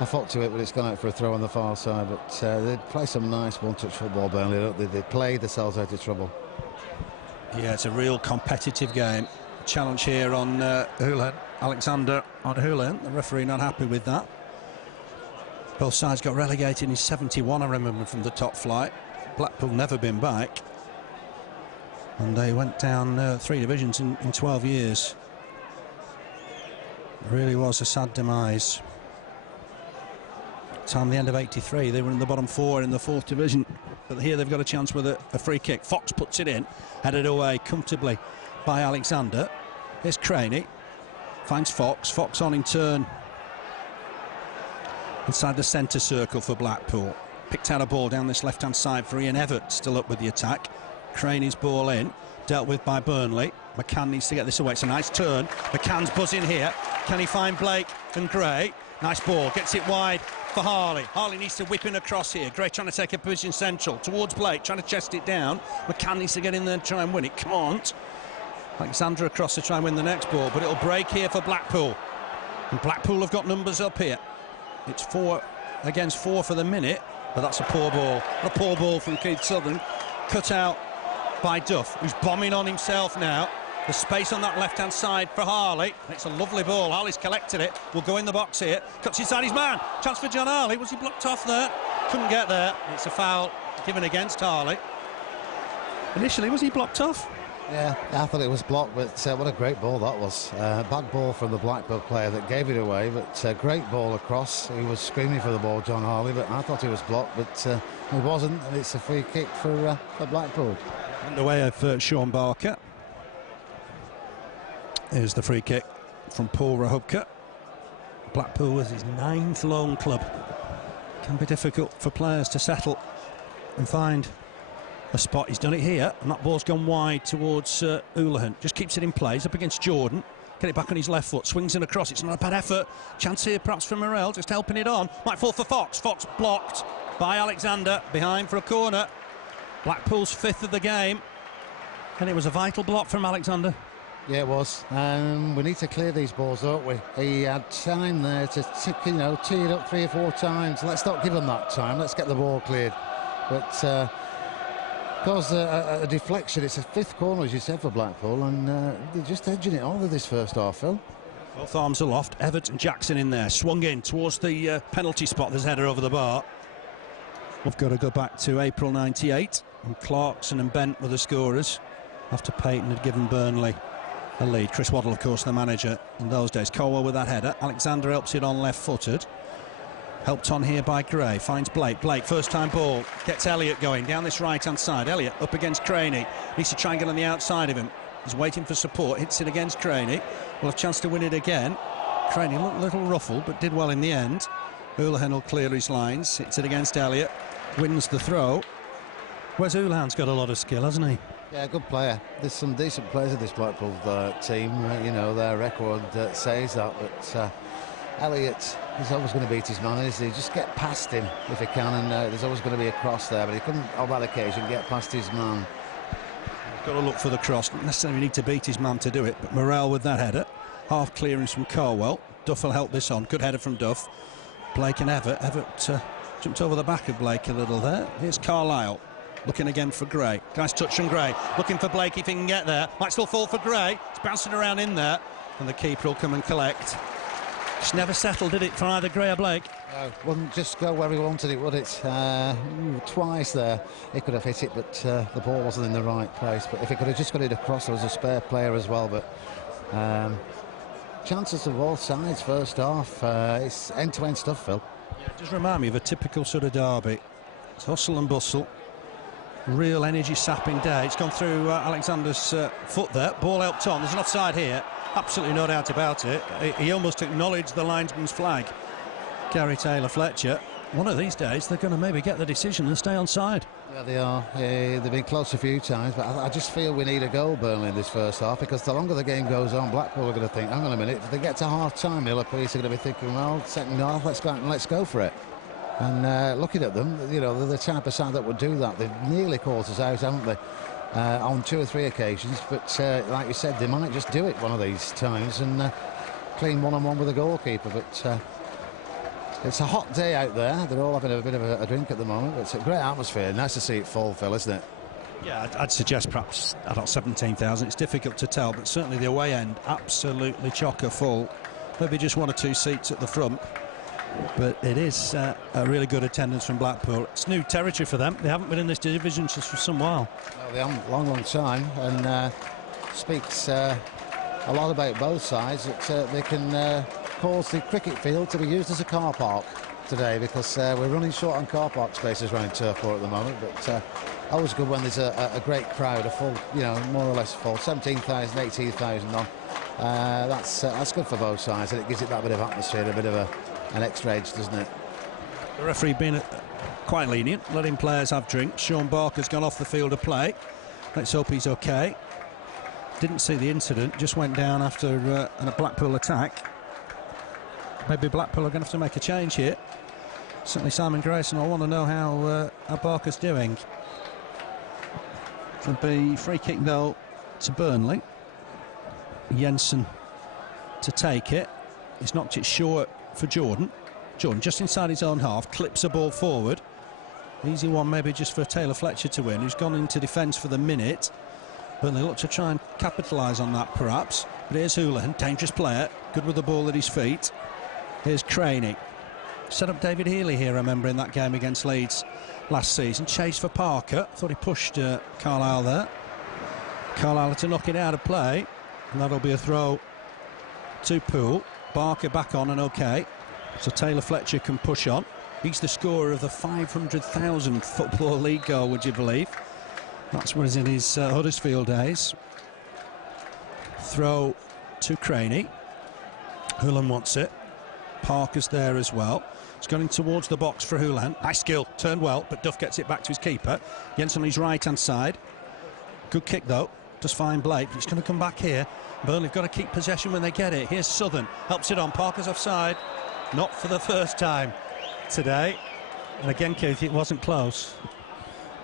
a foot to it, but it's gone out for a throw on the far side. But they play some nice one-touch football, Burnley, don't they? They play themselves out of trouble. Yeah, it's a real competitive game. Challenge here on Houlihan. Alexander on Houlihan. The referee not happy with that. Both sides got relegated in 71, I remember, from the top flight. Blackpool never been back. And they went down 3 divisions in 12 years. It really was a sad demise. Time the end of 83, they were in the bottom 4 in the 4th division, but here they've got a chance with a free kick. Fox puts it in, headed away comfortably by Alexander. Here's Craney, finds Fox. Fox on in turn inside the centre circle for Blackpool. Picked out a ball down this left-hand side for Ian Everett, still up with the attack. Craney's ball in, dealt with by Burnley. McCann needs to get this away. It's a nice turn. McCann's buzzing here. Can he find Blake and Gray? Nice ball, gets it wide for Harley. Harley needs to whip in across here. Gray trying to take a position central towards Blake, trying to chest it down. McCann needs to get in there and try and win it. Can't. Alexander across to try and win the next ball, but it'll break here for Blackpool. And Blackpool have got numbers up here. It's 4 against 4 for the minute, but that's a poor ball. A poor ball from Keith Southern. Cut out by Duff, who's bombing on himself now. The space on that left-hand side for Harley. It's a lovely ball. Harley's collected it. Will go in the box here. Cuts inside his man. Chance for John Harley. Was he blocked off there? Couldn't get there. It's a foul given against Harley. Initially, was he blocked off? Yeah, I thought it was blocked, but what a great ball that was. Bad ball from the Blackpool player that gave it away, but great ball across. He was screaming for the ball, John Harley, but I thought he was blocked, but he wasn't, and it's a free kick for Blackpool. In the way of Sean Barker. Here's the free kick from Paul Rahubka. Blackpool was his 9th loan club. Can be difficult for players to settle and find a spot. He's done it here, and that ball's gone wide towards Houlihan. Just keeps it in place up against Jordan. Get it back on his left foot, swings it across. It's not a bad effort. Chance here perhaps for Morel, just helping it on. Might fall for Fox. Fox blocked by Alexander, behind for a corner. Blackpool's 5th of the game, and it was a vital block from Alexander. Yeah, it was. We need to clear these balls, don't we? He had time there to tee it up 3 or 4 times. Let's not give him that time. Let's get the ball cleared. But caused a deflection. It's a 5th corner, as you said, for Blackpool, and they're just edging it on with this first half, Phil. Both arms aloft. Everett and Jackson in there. Swung in towards the penalty spot. There's a header over the bar. We've got to go back to April '98, and Clarkson and Bent were the scorers after Payton had given Burnley a lead. Chris Waddle, of course, the manager in those days. Colwell with that header. Alexander helps it on left-footed. Helped on here by Gray. Finds Blake. Blake, first-time ball. Gets Elliott going down this right-hand side. Elliott up against Craney. Needs to try and get on the outside of him. He's waiting for support. Hits it against Craney. Will have a chance to win it again. Craney looked a little ruffled, but did well in the end. Houlihan will clear his lines. Hits it against Elliott. Wins the throw. Wes Houlihan's got a lot of skill, hasn't he? Yeah, good player. There's some decent players in this Blackpool team. You know, their record says that. But Elliott is always going to beat his man, isn't he? Just get past him if he can, and there's always going to be a cross there. But he couldn't, on that occasion, get past his man. He's got to look for the cross. Not necessarily need to beat his man to do it. But Morrell with that header. Half clearance from Colwell. Duff will help this on. Good header from Duff. Blake and Everett. Everett jumped over the back of Blake a little there. Here's Carlisle. Looking again for Gray. Nice touch from Gray. Looking for Blake if he can get there. Might still fall for Gray. It's bouncing around in there. And the keeper will come and collect. Just never settled, did it, for either Gray or Blake? No, wouldn't just go where he wanted it, would it? Twice there. He could have hit it, but the ball wasn't in the right place. But if he could have just got it across, there was a spare player as well. But chances of all sides first half. It's end-to-end stuff, Phil. Yeah, it does remind me of a typical sort of derby. It's hustle and bustle. Real energy-sapping day. It's gone through Alexander's foot there. Ball helped on. There's an offside here. Absolutely no doubt about it. He almost acknowledged the linesman's flag. Gary Taylor-Fletcher. One of these days, they're going to maybe get the decision and stay on side. Yeah, they are. They've been close a few times, but I just feel we need a goal, Burnley, in this first half, because the longer the game goes on, Blackpool are going to think, hang on a minute, if they get to half-time, the police are going to be thinking, well, second half, let's go for it. And looking at them, you know, they're the type of side that would do that. They've nearly caught us out, haven't they, on 2 or 3 occasions. But like you said, they might just do it one of these times and clean one-on-one with the goalkeeper. But it's a hot day out there. They're all having a bit of a drink at the moment. But it's a great atmosphere. Nice to see it full, Phil, isn't it? Yeah, I'd suggest perhaps about 17,000. It's difficult to tell, but certainly the away end absolutely chocker full. Maybe just 1 or 2 seats at the front. But it is a really good attendance from Blackpool. It's new territory for them. They haven't been in this division just for some while. No, they haven't, long time, and speaks a lot about both sides. That they can cause the cricket field to be used as a car park today, because we're running short on car park spaces around Turf Moor at the moment. But always good when there's a great crowd, a full, you know, more or less full, 17,000, 18,000 on. That's good for both sides, and it gives it that bit of atmosphere, a bit of an extra edge, doesn't it? The referee being quite lenient, letting players have drinks. Sean Barker's gone off the field of play. Let's hope he's okay. Didn't see the incident, just went down after a Blackpool attack. Maybe Blackpool are going to have to make a change here. Certainly Simon Grayson, I want to know how Barker's doing. It'll be free kick though to Burnley. Jensen to take it. He's knocked it short for Jordan. Jordan just inside his own half, clips a ball forward. Easy one maybe just for Taylor-Fletcher to win, who's gone into defence for the minute. Burnley look to try and capitalise on that perhaps. But here's Houlihan, dangerous player, good with the ball at his feet. Here's Craney. Set up David Healy here, I remember, in that game against Leeds last season. Chase for Parker. Thought he pushed Carlisle there. Carlisle to knock it out of play. And that'll be a throw to Poole. Barker back on and okay. So Taylor-Fletcher can push on. He's the scorer of the 500,000 Football League goal, would you believe? That's what is in his Huddersfield days. Throw to Craney. Houlihan wants it. Parker's there as well. It's going towards the box for Houlihan. Nice skill, turned well, but Duff gets it back to his keeper. Jensen on his right-hand side. Good kick though. Just find Blake. It's going to come back here. Burnley have got to keep possession when they get it. Here's Southern. Helps it on. Parker's offside. Not for the first time today. And again, Keith, it wasn't close.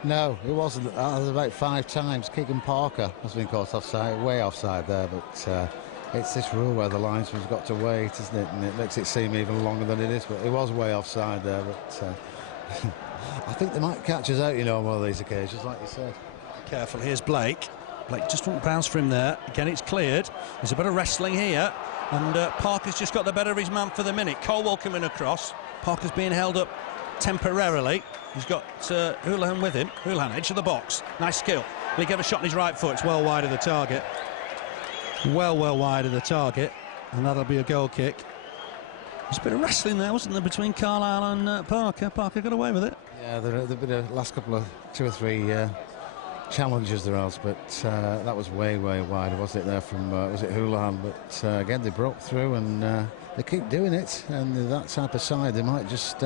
No, it wasn't. That was about 5 times. Keegan Parker has been caught offside, way offside there. But it's this rule where the linesman's got to wait, isn't it? And it makes it seem even longer than it is. But it was way offside there. But I think they might catch us out, you know, on one of these occasions, like you said. Careful. Here's Blake. Blake just won't bounce for him there. Again, it's cleared. There's a bit of wrestling here. And Parker's just got the better of his man for the minute. Colwell coming across. Parker's being held up temporarily. He's got Houlihan with him. Houlihan, edge of the box. Nice skill. Will he get a shot on his right foot? It's well wide of the target. Well wide of the target. And that'll be a goal kick. There's a bit of wrestling there, wasn't there, between Carlisle and Parker. Parker got away with it. Yeah, there have been a last couple of 2 or 3 challenges there was, but that was way wide, wasn't it, there from, was it Houlihan? But again, they broke through and they keep doing it, and that type of side, they might just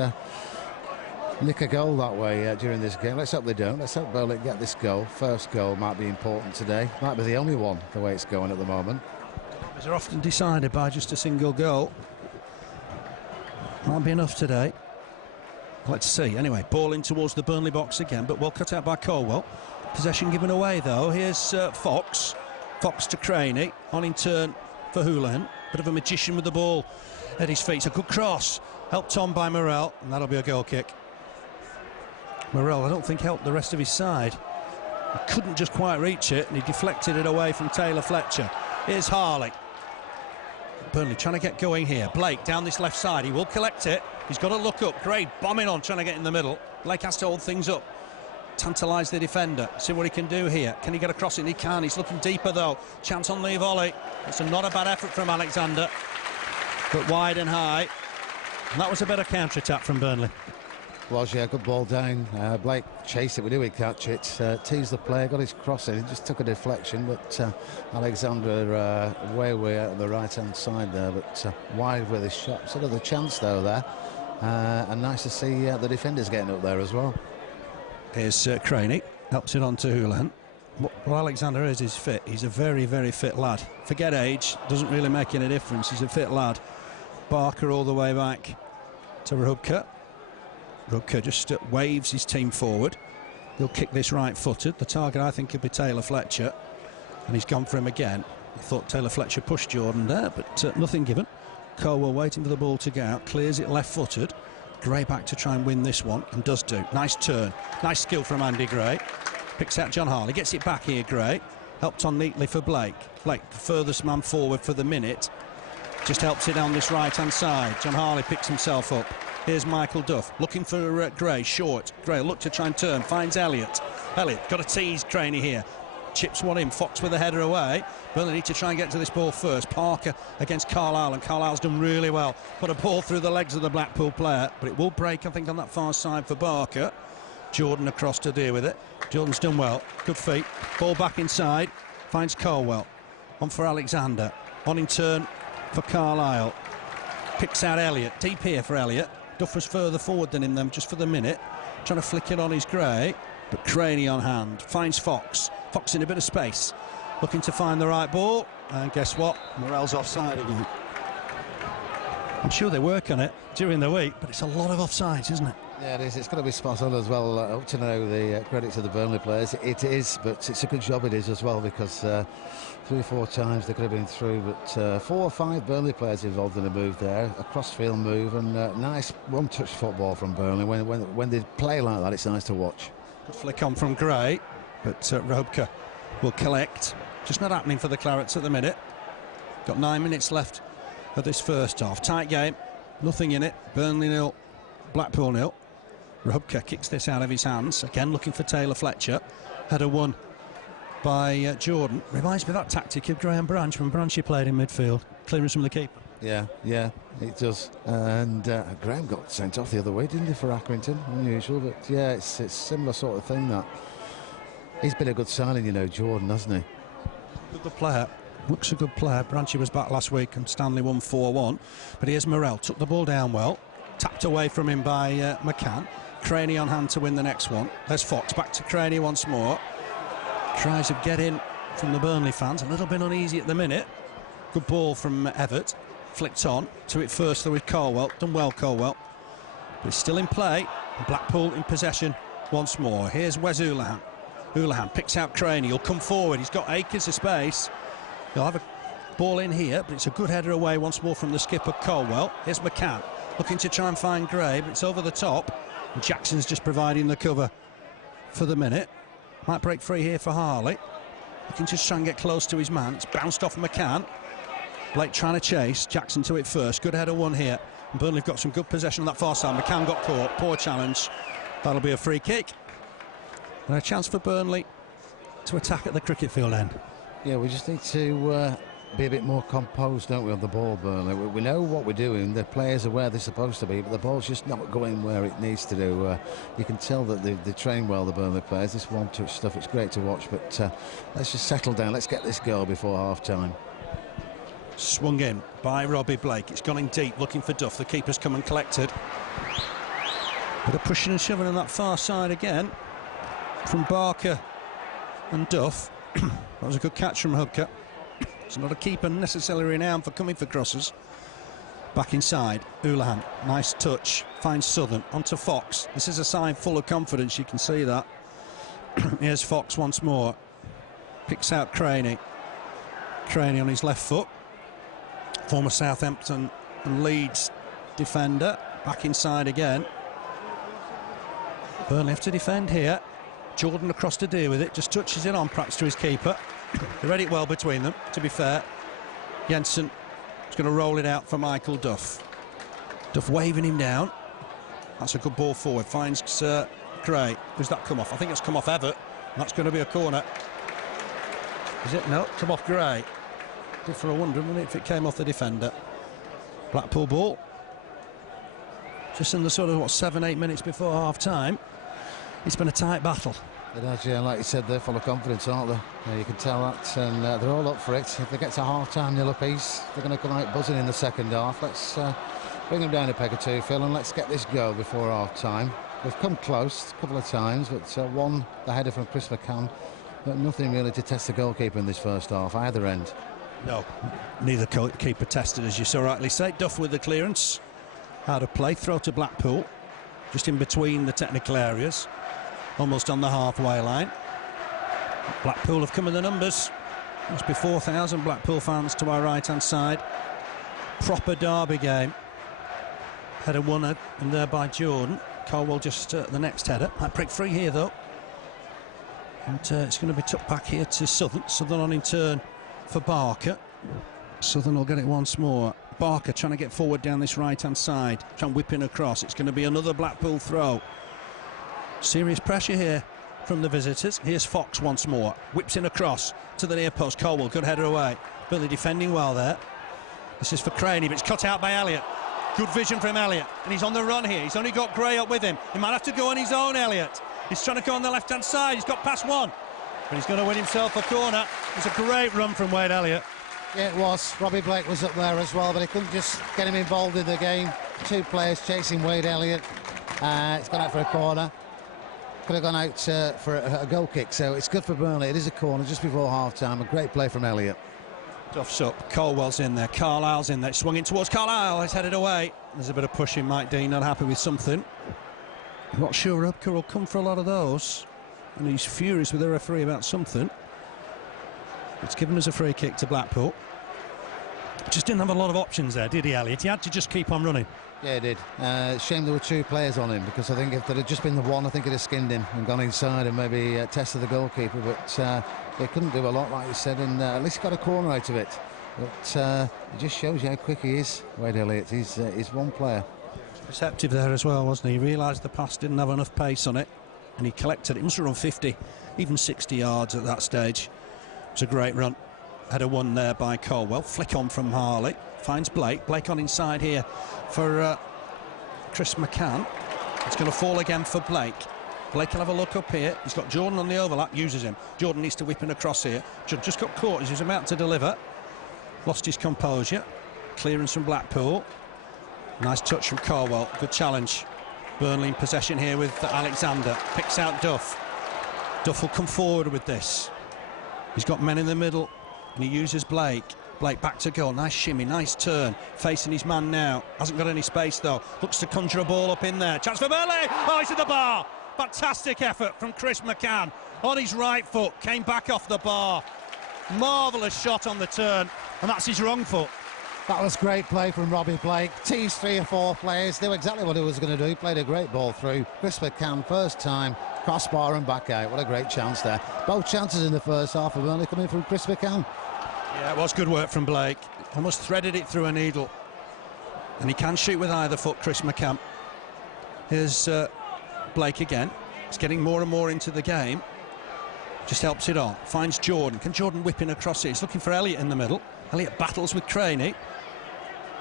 nick a goal that way during this game. Let's hope they don't. Let's hope Burnley get this goal. First goal might be important today. Might be the only one, the way it's going at the moment. These are often decided by just a single goal. Might be enough today. Let's see. Anyway, ball in towards the Burnley box again, but well cut out by Colwell. Possession given away, though. Here's Fox. Fox to Craney. On in turn for Houlihan. Bit of a magician with the ball at his feet. It's a good cross. Helped on by Morrell, and that'll be a goal kick. Morrell, I don't think, helped the rest of his side. He couldn't just quite reach it, and he deflected it away from Taylor Fletcher. Here's Harley. Burnley trying to get going here. Blake down this left side. He will collect it. He's got to look up. Gray bombing on, trying to get in the middle. Blake has to hold things up. Tantalise the defender. See what he can do here. Can he get across it? He can. He's looking deeper, though. Chance on the volley. It's not a bad effort from Alexander. But wide and high. And that was a better counter-attack from Burnley. Was, yeah, good ball down. Blake chased it, we knew he'd catch it. Teased the player, got his cross in, he just took a deflection, but Alexander way out on the right-hand side there, but wide with his shot. Sort of the chance, though, there. And nice to see the defenders getting up there as well. Here's Craney, helps it on to Houlihan. Well, Alexander is fit. He's a very fit lad. Forget age, doesn't really make any difference. He's a fit lad. Barker all the way back to Rubka. Rubka just waves his team forward. He'll kick this right-footed. The target, I think, could be Taylor Fletcher. And he's gone for him again. I thought Taylor Fletcher pushed Jordan there, but nothing given. Colwell waiting for the ball to go out. Clears it left-footed. Gray back to try and win this one, and does do. Nice turn. Nice skill from Andy Gray. Picks out John Harley. Gets it back here, Gray. Helped on neatly for Blake. Blake, the furthest man forward for the minute. Just helps it down this right-hand side. John Harley picks himself up. Here's Michael Duff, looking for Gray, short. Gray look to try and turn, finds Elliott. Elliott got a tease Craney here. Chips one in, Fox with the header away. Burnley need to try and get to this ball first. Parker against Carlisle, and Carlisle's done really well. Put a ball through the legs of the Blackpool player, but it will break, I think, on that far side for Barker. Jordan across to deal with it. Jordan's done well, good feet. Ball back inside, finds Colwell. On for Alexander, on in turn for Carlisle. Picks out Elliott, deep here for Elliott. Duff was further forward than him then, just for the minute. Trying to flick it on his Gray, but Craney on hand. Finds Fox. Fox in a bit of space. Looking to find the right ball. And guess what? Morrell's offside again. I'm sure they work on it during the week, but it's a lot of offsides, isn't it? Yeah, it is. It's got to be spot on as well. Up to now, the credit to the Burnley players. It is, but it's a good job it is as well, because 3 or 4 times they could have been through, but 4 or 5 Burnley players involved in a move there, a cross-field move, and nice one-touch football from Burnley. When they play like that, it's nice to watch. Good flick on from Gray, but Robka will collect. Just not happening for the Clarets at the minute. Got 9 minutes left of this first half. Tight game, nothing in it. Burnley 0, Blackpool 0. Robka kicks this out of his hands. Again, looking for Taylor Fletcher. Header won by Jordan. Reminds me of that tactic of Graham Branch when Branchy played in midfield. Clearance from the keeper. Yeah, it does. And Graham got sent off the other way, didn't he, for Accrington? Unusual, but yeah, it's similar sort of thing that. He's been a good signing, you know, Jordan, hasn't he? Good player. Looks a good player. Branchy was back last week and Stanley won 4-1. But here's Morrell. Took the ball down well. Tapped away from him by McCann. Craney on hand to win the next one. There's Fox. Back to Craney once more. Tries to get in from the Burnley fans. A little bit uneasy at the minute. Good ball from Everett. Flicked on to it first though with Colwell. Done well, Colwell. But it's still in play. Blackpool in possession once more. Here's Wes Houlihan. Houlihan picks out Craney. He'll come forward. He's got acres of space. He'll have a ball in here, but it's a good header away once more from the skipper, Colwell. Here's McCann. Looking to try and find Gray, but it's over the top. And Jackson's just providing the cover for the minute. Might break free here for Harley. Looking to try and get close to his man. It's bounced off McCann. Blake trying to chase. Jackson to it first. Good header one here. Burnley have got some good possession on that far side. McCann got caught, poor challenge. That'll be a free kick. And a chance for Burnley to attack at the cricket field end. Yeah, we just need to be a bit more composed, don't we, on the ball, Burnley? We know what we're doing, the players are where they're supposed to be, but the ball's just not going where it needs to do. You can tell that they train well, the Burnley players. This one-touch stuff, it's great to watch, but let's just settle down. Let's get this goal before half-time. Swung in by Robbie Blake. It's gone in deep, looking for Duff. The keeper's come and collected. Bit of pushing and shoving on that far side again from Barker and Duff. That was a good catch from Hubka. It's not a keeper necessarily renowned for coming for crosses. Back inside, Houlihan, nice touch, finds Southern, onto Fox. This is a side full of confidence, you can see that. Here's Fox once more. Picks out Craney. Craney on his left foot. Former Southampton and Leeds defender. Back inside again. Burnley have to defend here. Jordan across to deal with it, just touches it on perhaps to his keeper. They read it well between them, to be fair. Jensen is going to roll it out for Michael Duff. Duff waving him down. That's a good ball forward. Finds Gray. Who's that come off? I think it's come off Everett. That's going to be a corner. Is it? No, come off Gray. Good for a wonder, wouldn't it, if it came off the defender. Blackpool ball. Just in the sort of, 7-8 minutes before half-time. It's been a tight battle. It has, yeah, like you said, they're full of confidence, aren't they? Yeah, you can tell that, and they're all up for it. If they get to half-time nil apiece, they're going to come out buzzing in the second half. Let's bring them down a peg or two, Phil, and let's get this goal before half-time. We've come close a couple of times, but one, the header from Chris McCann, but nothing really to test the goalkeeper in this first half, either end. No, neither keeper tested, as you so rightly say. Duff with the clearance. Out of play, throw to Blackpool. Just in between the technical areas. Almost on the halfway line. Blackpool have come in the numbers. Must be 4,000 Blackpool fans to our right-hand side. Proper derby game. Header won in there by Jordan. Colwell just the next header. That prick free here though. And it's going to be tucked back here to Southern. Southern on in turn for Barker. Southern will get it once more. Barker trying to get forward down this right-hand side. Trying to whip in across. It's going to be another Blackpool throw. Serious pressure here from the visitors. Here's Fox once more. Whips in across to the near post. Colwell, good header away. Burnley defending well there. This is for Craney, but it's cut out by Elliott. Good vision from Elliott. And he's on the run here. He's only got Gray up with him. He might have to go on his own, Elliott. He's trying to go on the left-hand side. He's got past one. But he's going to win himself a corner. It's a great run from Wade Elliott. Yeah, it was. Robbie Blake was up there as well, but he couldn't just get him involved in the game. Two players chasing Wade Elliott. It's gone out for a corner. Could have gone out for a goal kick, so it's good for Burnley. It is a corner just before half-time. A great play from Elliott. Duff's up. Colwell's in there. Carlisle's in there. Swung in towards Carlisle. He's headed away. There's a bit of pushing. Mike Dean not happy with something. I'm not sure Hubka will come for a lot of those. And he's furious with the referee about something. It's given us a free kick to Blackpool. Just didn't have a lot of options there, did he, Elliott? He had to just keep on running. Yeah, he did. Shame there were two players on him, because I think if there had just been the one, I think he'd have skinned him and gone inside and maybe tested the goalkeeper. But he couldn't do a lot, like you said, and at least he got a corner out of it. But it just shows you how quick he is, Wade Elliott. He's one player. Receptive there as well, wasn't he? He realised the pass didn't have enough pace on it, and he collected it. He must have run 50, even 60 yards at that stage. It was a great run. Header won there by Colwell. Flick on from Harley. Finds Blake. Blake on inside here for Chris McCann. It's going to fall again for Blake. Blake will have a look up here. He's got Jordan on the overlap. Uses him. Jordan needs to whip in across here. Just got caught as he was about to deliver. Lost his composure. Clearance from Blackpool. Nice touch from Colwell. Good challenge. Burnley in possession here with Alexander. Picks out Duff. Duff will come forward with this. He's got men in the middle, and he uses Blake. Blake back to goal. Nice shimmy, nice turn. Facing his man now. Hasn't got any space though. Looks to conjure a ball up in there. Chance for Burnley. Oh, it's at the bar. Fantastic effort from Chris McCann. On his right foot. Came back off the bar. Marvellous shot on the turn. And that's his wrong foot. That was great play from Robbie Blake. Teased 3 or 4 players. Knew exactly what he was going to do. He played a great ball through. Chris McCann, first time. Crossbar and back out. What a great chance there. Both chances in the first half of Burnley coming from Chris McCann. Yeah, it was good work from Blake. Almost threaded it through a needle. And he can shoot with either foot, Chris McCann. Here's Blake again. He's getting more and more into the game. Just helps it on. Finds Jordan. Can Jordan whip in across it? He's looking for Elliott in the middle. Elliott battles with Craney.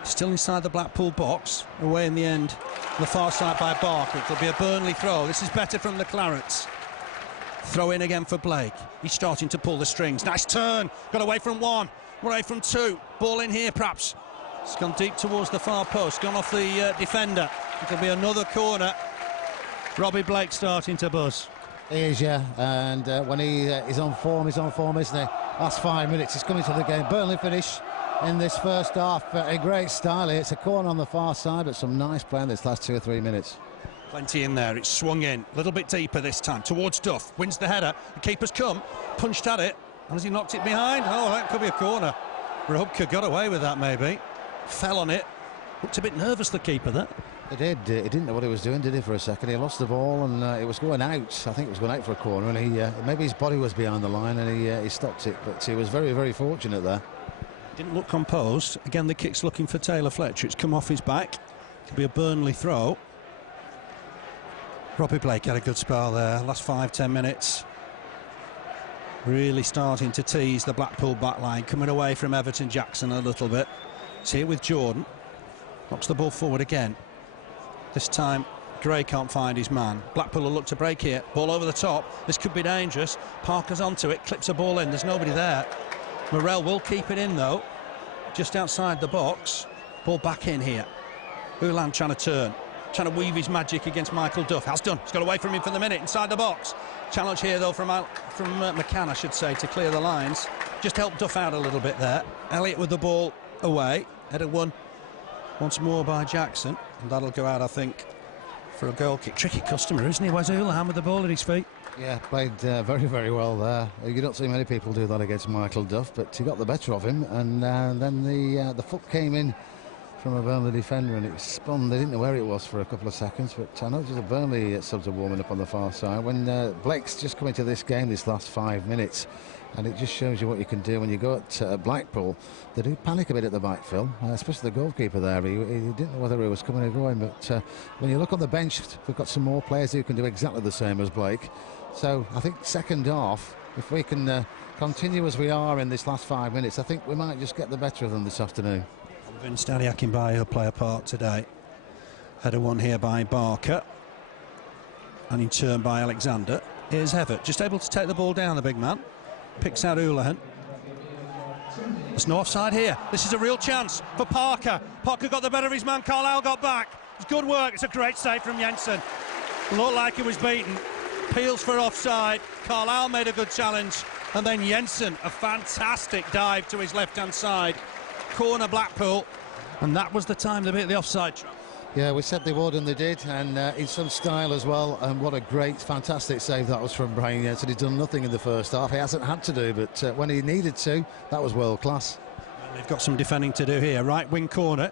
Still inside the Blackpool box. Away in the end. On the far side by Barker. It'll be a Burnley throw. This is better from the Clarets. Throw in again for Blake. He's starting to pull the strings. Nice turn. Got away from one. Away from two. Ball in here perhaps. It's gone deep towards the far post. Gone off the defender. It'll be another corner. Robbie Blake starting to buzz. He is, yeah, and when he is on form, isn't he? Last 5 minutes, he's coming to the game. Burnley finish in this first half in great style here. It's a corner on the far side, but some nice play in this last 2 or 3 minutes. Plenty in there. It's swung in a little bit deeper this time towards Duff. Wins the header. The keeper's come, punched at it, and has he knocked it behind? Oh, that could be a corner. Robka got away with that maybe. Fell on it. Looked a bit nervous, the keeper there. He did. He didn't know what he was doing, did he, for a second? He lost the ball and it was going out. I think it was going out for a corner, and he maybe his body was behind the line and he stopped it. But he was very, very fortunate there. Didn't look composed. Again, the kick's looking for Taylor Fletcher. It's come off his back. Could be a Burnley throw. Robbie Blake had a good spell there. Last 5-10 minutes. Really starting to tease the Blackpool backline. Coming away from Everton Jackson a little bit. It's here with Jordan. Knocks the ball forward again. This time, Gray can't find his man. Blackpool will look to break here. Ball over the top. This could be dangerous. Parker's onto it. Clips a ball in. There's nobody there. Morrell will keep it in, though. Just outside the box. Ball back in here. Ulan trying to turn. Trying to weave his magic against Michael Duff. Has done. He's got away from him for the minute. Inside the box. Challenge here, though, from McCann, I should say, to clear the lines. Just helped Duff out a little bit there. Elliott with the ball away. Header won once more by Jackson, and that'll go out, I think, for a goal kick. Tricky customer, isn't he? Where's Ulan with the ball at his feet? Yeah, played very, very well there. You don't see many people do that against Michael Duff, but he got the better of him, and then the foot came in from a Burnley defender, and it spun. They didn't know where it was for a couple of seconds, but I noticed a Burnley subs are warming up on the far side. When Blake's just come into this game this last 5 minutes, and it just shows you what you can do when you go at Blackpool. They do panic a bit at the back, Phil, especially the goalkeeper there. He didn't know whether he was coming or going, but when you look on the bench, we've got some more players who can do exactly the same as Blake. So I think second half, if we can continue as we are in this last 5 minutes, I think we might just get the better of them this afternoon. Convinced Ali Akinbaye will play a part today. Header one here by Barker, and in turn by Alexander. Here's Everett, just able to take the ball down, the big man. Picks out Ulan. There's no offside here. This is a real chance for Parker. Parker got the better of his man. Carlisle got back. It's good work. It's a great save from Jensen. Looked like he was beaten. Peels for offside. Carlisle made a good challenge. And then Jensen, a fantastic dive to his left-hand side. Corner Blackpool. And that was the time they beat the offside trap. Yeah, we said they would, and they did, and in some style as well. And what a great, fantastic save that was from Brian Jensen. He's done nothing in the first half. He hasn't had to do, but when he needed to, that was world class. And they've got some defending to do here. Right wing corner.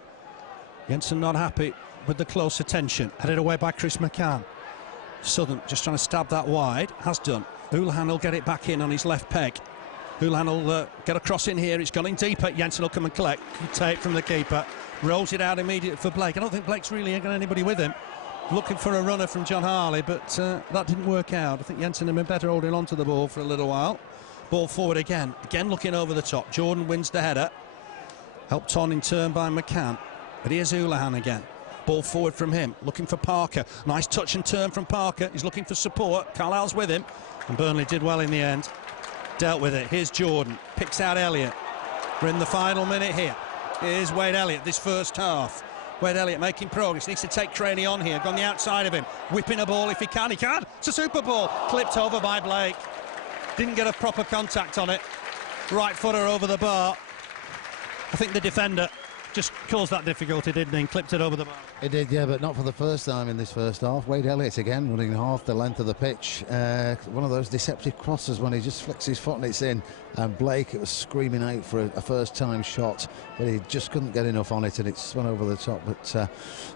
Jensen not happy with the close attention. Headed away by Chris McCann. Southern just trying to stab that wide. Has done. Ulan will get it back in on his left peg. Ulan will get across in here. It's gone in deeper. Jensen will come and collect. Good take from the keeper. Rolls it out immediately for Blake. I don't think Blake's really got anybody with him. Looking for a runner from John Harley, but that didn't work out. I think Jensen had been better holding on to the ball for a little while. Ball forward again. Again looking over the top. Jordan wins the header. Helped on in turn by McCann. But here's Ulan again. Ball forward from him. Looking for Parker. Nice touch and turn from Parker. He's looking for support. Carlisle's with him. And Burnley did well in the end. Dealt with it. Here's Jordan. Picks out Elliott. We're in the final minute here. Here's Wade Elliott this first half. Wade Elliott making progress. Needs to take Craney on here. Gone the outside of him. Whipping a ball if he can. He can. It's a super ball. Clipped over by Blake. Didn't get a proper contact on it. Right footer over the bar. I think the defender just caused that difficulty, didn't he? And clipped it over the bar. It did, yeah, but not for the first time in this first half. Wade Elliott again running half the length of the pitch. One of those deceptive crosses when he just flicks his foot and it's in. And Blake, it was screaming out for a first-time shot, but he just couldn't get enough on it, and it spun over the top. But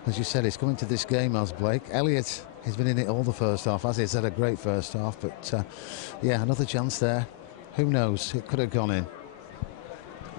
as you said, he's coming to this game as Blake. Elliott, he's been in it all the first half, as he's had a great first half. But yeah, another chance there. Who knows? It could have gone in.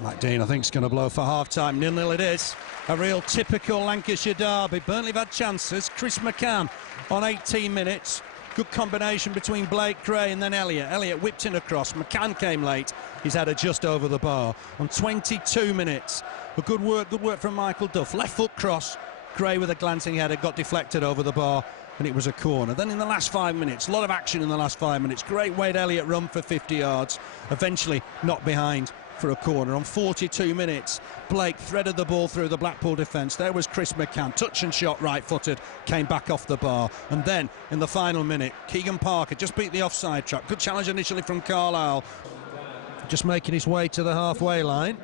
Mike Dean, I think, is going to blow for half-time. 0-0 it is. A real typical Lancashire derby. Burnley have had chances. Chris McCann on 18 minutes. Good combination between Blake, Gray and then Elliott. Elliott whipped in across. McCann came late. He's had it just over the bar. On 22 minutes. But good work from Michael Duff. Left foot cross. Gray with a glancing header got deflected over the bar and it was a corner. Then in the last 5 minutes, a lot of action in the last 5 minutes. Great Wade Elliott run for 50 yards. Eventually knocked behind for a corner. On 42 minutes, Blake threaded the ball through the Blackpool defence. There was Chris McCann, touch and shot, right-footed, came back off the bar. And then, in the final minute, Keegan Parker just beat the offside trap. Good challenge initially from Carlisle. Just making his way to the halfway line.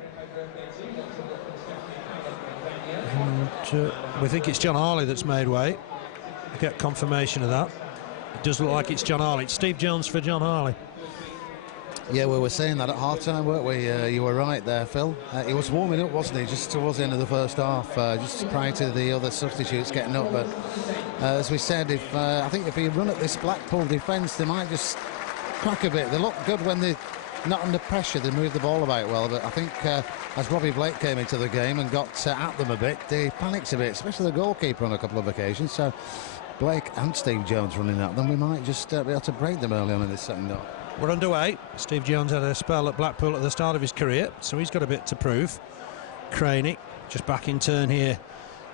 And, we think it's John Harley that's made way. We'll get confirmation of that. It does look like it's John Harley. It's Steve Jones for John Harley. Yeah, we were saying that at half-time, weren't we? You were right there, Phil. He was warming up, wasn't he, just towards the end of the first half, just prior to the other substitutes getting up. But as we said, I think if he run at this Blackpool defence, they might just crack a bit. They look good when they're not under pressure. They move the ball about well. But I think as Robbie Blake came into the game and got at them a bit, they panicked a bit, especially the goalkeeper on a couple of occasions. So Blake and Steve Jones running at them, we might just be able to break them early on in this second half. We're underway. Steve Jones had a spell at Blackpool at the start of his career, so he's got a bit to prove. Craney just back in turn here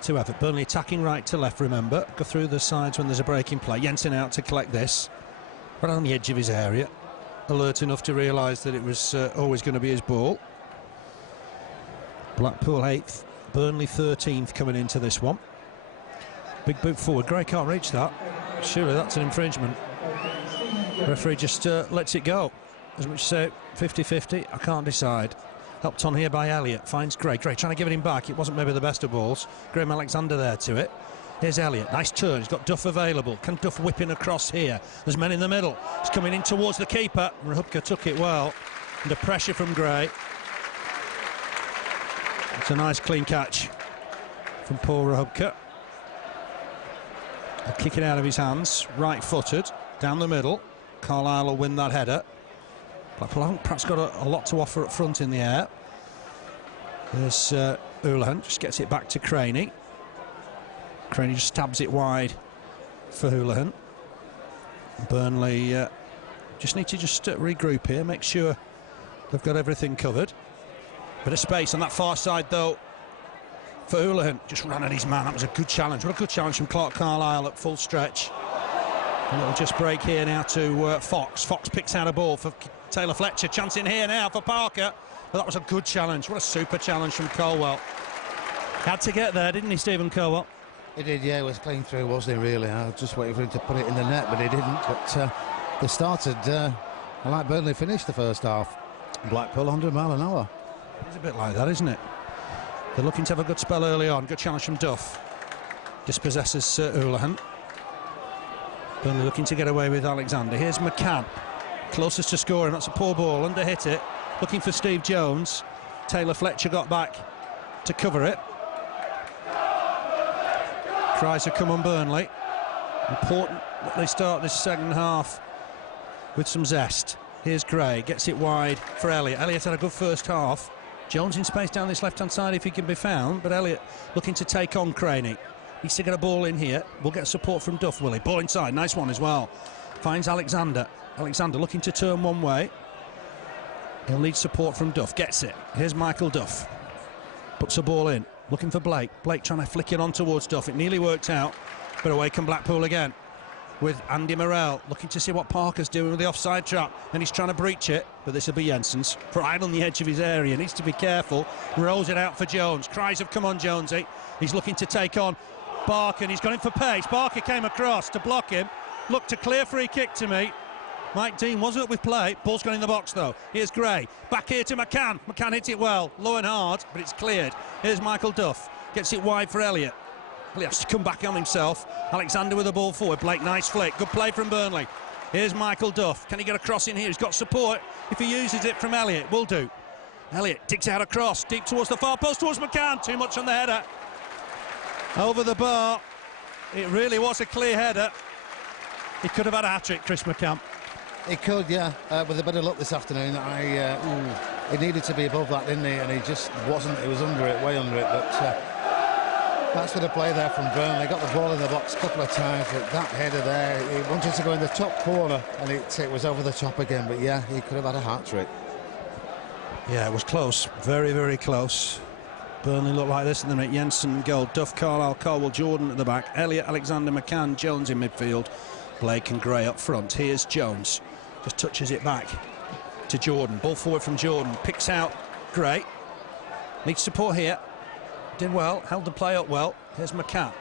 to Everett. Burnley attacking right to left, remember. Go through the sides when there's a break in play. Jensen out to collect this. Right on the edge of his area. Alert enough to realise that it was always going to be his ball. Blackpool 8th, Burnley 13th coming into this one. Big boot forward. Gray can't reach that. Surely that's an infringement. Referee just lets it go. As much as 50-50, I can't decide. Helped on here by Elliott. Finds Gray. Gray trying to give it him back. It wasn't maybe the best of balls. Graham Alexander there to it. Here's Elliott. Nice turn. He's got Duff available. Can Duff whip in across here? There's men in the middle. He's coming in towards the keeper. Rahubka took it well. Under pressure from Gray. It's a nice clean catch from Paul Rahubka. He'll kick it out of his hands. Right-footed. Down the middle. Carlisle will win that header. Blackpool haven't perhaps got a lot to offer up front in the air. There's Houlihan, just gets it back to Craney. Craney just stabs it wide for Houlihan. Burnley just need to regroup here, make sure they've got everything covered. Bit of space on that far side though for Houlihan. Just ran at his man. That was a good challenge. What a good challenge from Clark Carlisle at full stretch. A little just break here now to Fox. Fox picks out a ball for Taylor Fletcher. Chance in here now for Parker. But that was a good challenge. What a super challenge from Colwell. Had to get there, didn't he, Stephen Colwell? He did, yeah. It was clean through, wasn't he, really? I was just waiting for him to put it in the net, but he didn't. But they started, I like Burnley finished the first half. Blackpool 100 mile an hour. It's a bit like that, isn't it? They're looking to have a good spell early on. Good challenge from Duff. Dispossesses Houlihan. Burnley looking to get away with Alexander. Here's McCann, closest to scoring. That's a poor ball, under hit it. Looking for Steve Jones. Taylor Fletcher got back to cover it. Cries have come on Burnley. Important that they start this second half with some zest. Here's Gray, gets it wide for Elliott. Elliott had a good first half. Jones in space down this left-hand side if he can be found, but Elliott looking to take on Craney. He's to get a ball in here. We'll get support from Duff, will he? Ball inside, nice one as well. Finds Alexander. Alexander looking to turn one way. He'll need support from Duff, gets it. Here's Michael Duff. Puts the ball in, looking for Blake. Blake trying to flick it on towards Duff. It nearly worked out, but away come Blackpool again. With Andy Morrell looking to see what Parker's doing with the offside trap, and he's trying to breach it, but this will be Jensen's. Right on the edge of his area, needs to be careful. Rolls it out for Jones. Cries have come on Jonesy. He's looking to take on Barker, and he's gone in for pace. Barker came across to block him. Looked a clear free kick to me. Mike Dean wasn't up with play. Ball's gone in the box though. Here's Gray. Back here to McCann. McCann hits it well, low and hard, but it's cleared. Here's Michael Duff. Gets it wide for Elliott. He has to come back on himself. Alexander with the ball forward. Blake, nice flick. Good play from Burnley. Here's Michael Duff. Can he get a cross in here? He's got support. If he uses it from Elliott, will do. Elliott digs out a cross, deep towards the far post, towards McCann. Too much on the header. Over the bar. It really was a clear header. He could have had a hat-trick, Chris McCann. He could, yeah, with a bit of luck this afternoon. He needed to be above that, didn't he? And he just wasn't. He was under it, way under it. But that's for the play there from Burnley. Got the ball in the box a couple of times, but that header there, he wanted to go in the top corner, and it was over the top again. But yeah, he could have had a hat-trick. Yeah, it was close, very, very close. Burnley looked like this in the minute. Jensen goal, Duff, Carlisle, Colwell, Jordan at the back, Elliott, Alexander, McCann, Jones in midfield, Blake and Gray up front. Here's Jones, just touches it back to Jordan. Ball forward from Jordan, picks out Gray. Needs support here. Did well, held the play up well. Here's McCann.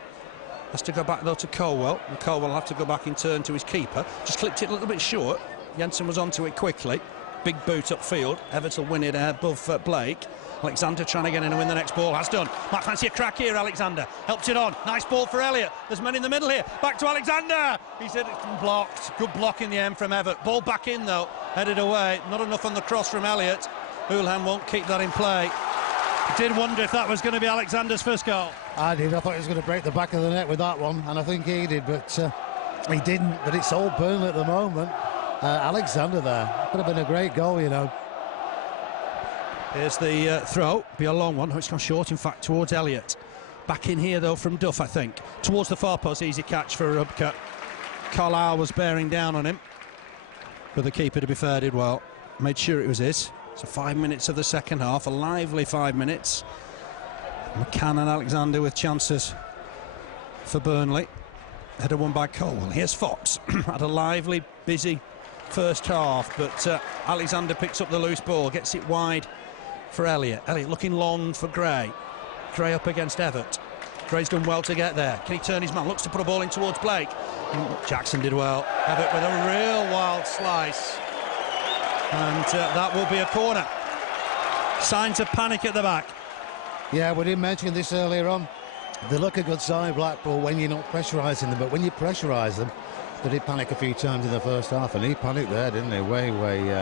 Has to go back though to Colwell, and Colwell will have to go back in turn to his keeper. Just clipped it a little bit short. Jensen was onto it quickly. Big boot upfield. Everton win it above Blake. Alexander trying to get in and win the next ball. Has done. Might fancy a crack here, Alexander. Helps it on. Nice ball for Elliott. There's men in the middle here. Back to Alexander. He said it's blocked. Good block in the end from Everton. Ball back in though. Headed away. Not enough on the cross from Elliott. Houlihan won't keep that in play. Did wonder if that was going to be Alexander's first goal. I did. I thought he was going to break the back of the net with that one, and I think he did, but he didn't. But it's all Burnley at the moment. Alexander there. Could have been a great goal, you know. Here's the throw. Be a long one. Oh, it's gone short, in fact, towards Elliott. Back in here, though, from Duff, I think. Towards the far post. Easy catch for Rubka. Carlisle was bearing down on him. But the keeper, to be fair, did well. Made sure it was his. So 5 minutes of the second half. A lively 5 minutes. McCann and Alexander with chances for Burnley. Header won by Colwell. Here's Fox. Had a lively, busy first half, but Alexander picks up the loose ball, gets it wide for Elliott. Elliott looking long for Gray. Gray up against Everett. Gray's done well to get there. Can he turn his man? Looks to put a ball in towards Blake. Jackson did well. Everett with a real wild slice. And that will be a corner. Signs of panic at the back. Yeah, we didn't mention this earlier on. They look a good side, Blackpool, when you're not pressurising them, but when you pressurise them, they did panic a few times in the first half, and he panicked there, didn't he? Way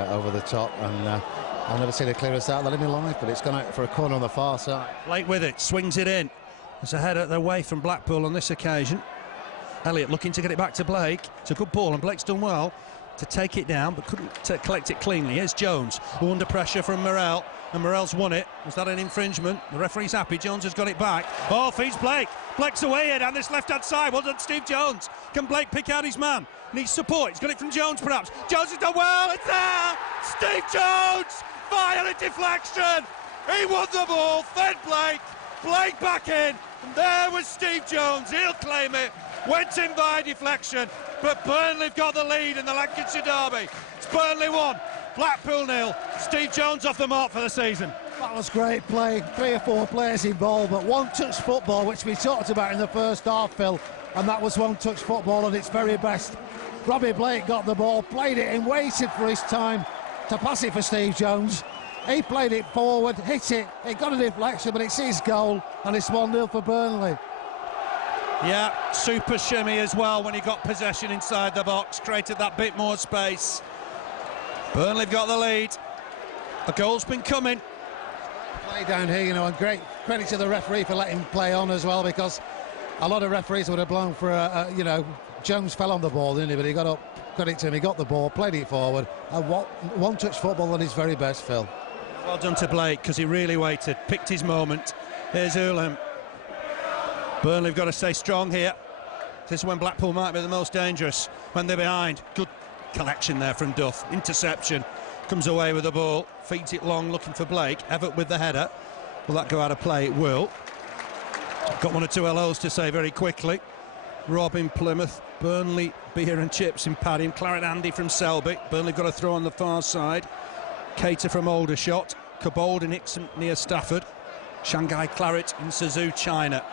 over the top, and I've never seen a clearer start than in my life, but it's gone out for a corner on the far side. Blake with it, swings it in. There's a header away from Blackpool on this occasion. Elliott looking to get it back to Blake. It's a good ball, and Blake's done well to take it down, but couldn't collect it cleanly. Here's Jones, who under pressure from Morel, and Morel's won it. Was that an infringement? The referee's happy. Jones has got it back. Oh, feeds Blake. Blake's away here down this left-hand side. Well done, Steve Jones. Can Blake pick out his man? Needs support. He's got it from Jones, perhaps. Jones has done well. It's there. Steve Jones. Violent deflection. He won the ball. Fed Blake. Blake back in. And there was Steve Jones. He'll claim it. Went in by deflection. But Burnley have got the lead in the Lancashire derby. It's Burnley 1, Blackpool 0. Steve Jones off the mark for the season. That was great play. 3 or 4 players involved, but one-touch football, which we talked about in the first half, Phil, and that was one-touch football at its very best. Robbie Blake got the ball, played it and waited for his time to pass it for Steve Jones. He played it forward, hit it, it got a deflection, but it's his goal, and it's 1-0 for Burnley. Yeah, super shimmy as well when he got possession inside the box, created that bit more space. Burnley have got the lead. The goal's been coming. Play down here, you know, and great credit to the referee for letting him play on as well, because a lot of referees would have blown for you know, Jones fell on the ball, didn't he? But he got up, credit to him, he got the ball, played it forward. One-touch football at his very best, Phil. Well done to Blake, because he really waited, picked his moment. Here's Houlihan. Burnley have got to stay strong here. This is when Blackpool might be the most dangerous, when they're behind. Good collection there from Duff. Interception. Comes away with the ball. Feeds it long, looking for Blake. Everett with the header. Will that go out of play? It will. Got 1 or 2 LOs to say very quickly. Rob in Plymouth. Burnley beer and chips in Padiham. Claret Andy from Selby. Burnley got a throw on the far side. Cater from Aldershot. Cobold and Nixon near Stafford. Shanghai Claret in Suzhou, China.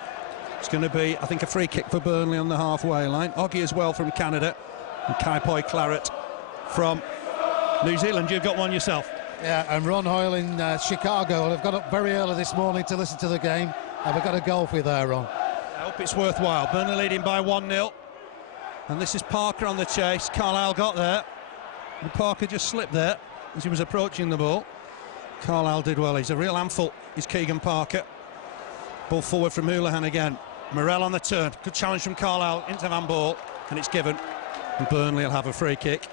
It's going to be, I think, a free kick for Burnley on the halfway line. Oggy as well from Canada. And Kai Poi Claret from New Zealand. You've got one yourself. Yeah, and Ron Hoyle in Chicago. I've got up very early this morning to listen to the game. And we've got a goal for you there, Ron. I hope it's worthwhile. Burnley leading by 1-0. And this is Parker on the chase. Carlisle got there. And Parker just slipped there as he was approaching the ball. Carlisle did well. He's a real handful, is Keegan Parker. Ball forward from Houlihan again. Morel on the turn. Good challenge from Carlisle into Van Ball. And it's given. And Burnley will have a free kick.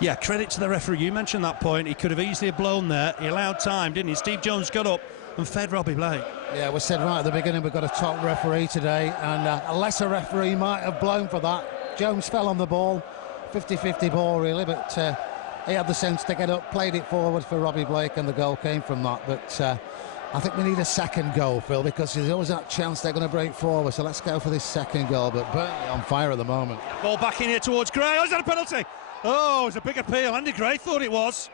Yeah, credit to the referee. You mentioned that point. He could have easily blown there. He allowed time, didn't he? Steve Jones got up and fed Robbie Blake. Yeah, we said right at the beginning we've got a top referee today, and a lesser referee might have blown for that. Jones fell on the ball, 50-50 ball really, but he had the sense to get up, played it forward for Robbie Blake, and the goal came from that. But I think we need a second goal, Phil, because there's always that chance they're going to break forward. So let's go for this second goal. But Burnley on fire at the moment. Ball back in here towards Gray. Oh, is that a penalty? Oh, it was a big appeal. Andy Gray thought it was.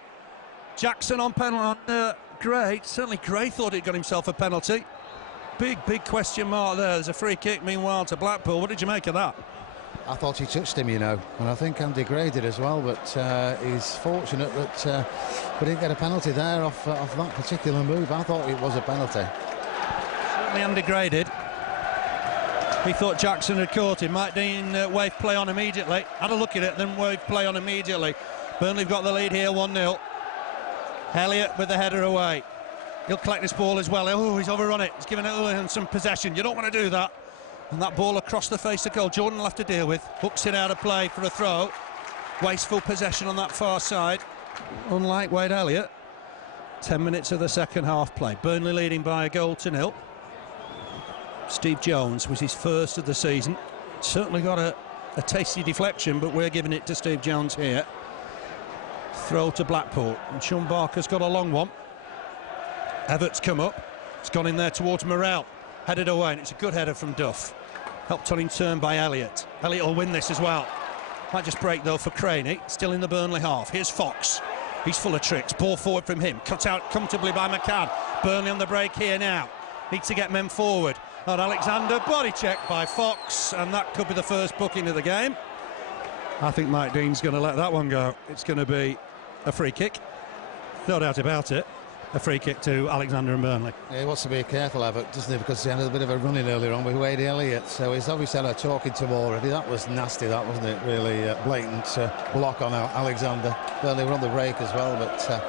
Jackson on penalty on Gray. Certainly Gray thought he'd got himself a penalty. Big question mark there. There's a free kick, meanwhile, to Blackpool. What did you make of that? I thought he touched him, you know, and I think Andy Gray did as well, but he's fortunate that we didn't get a penalty there off that particular move. I thought it was a penalty. Certainly Andy Gray did. He thought Jackson had caught him. Mike Dean waved play on immediately. Had a look at it, then waved play on immediately. Burnley have got the lead here, 1-0. Elliott with the header away. He'll collect this ball as well. Oh, he's overrun it. He's given it some possession. You don't want to do that. And that ball across the face of goal, Jordan will have to deal with. Hooks it out of play for a throw. Wasteful possession on that far side. Unlike Wade Elliott. 10 minutes of the second half play. Burnley leading by 1-0. Steve Jones was his first of the season. Certainly got a tasty deflection, but we're giving it to Steve Jones here. Throw to Blackpool. And Sean Barker's got a long one. Everett's come up. It's gone in there towards Morrell. Headed away, and it's a good header from Duff. Helped on in turn by Elliott. Elliott will win this as well. Might just break though for Craney. Still in the Burnley half. Here's Fox. He's full of tricks. Ball forward from him. Cut out comfortably by McCann. Burnley on the break here now. Need to get men forward. And Alexander, body check by Fox, and that could be the first booking of the game. I think Mike Dean's going to let that one go. It's going to be a free kick. No doubt about it. A free kick to Alexander and Burnley. Yeah, he wants to be careful, Everett, doesn't he? Because he had a bit of a run-in earlier on with Wade Elliott, so he's obviously had a talking to already. That was nasty, that, wasn't it? Really blatant block on Alexander. Burnley were on the break as well, but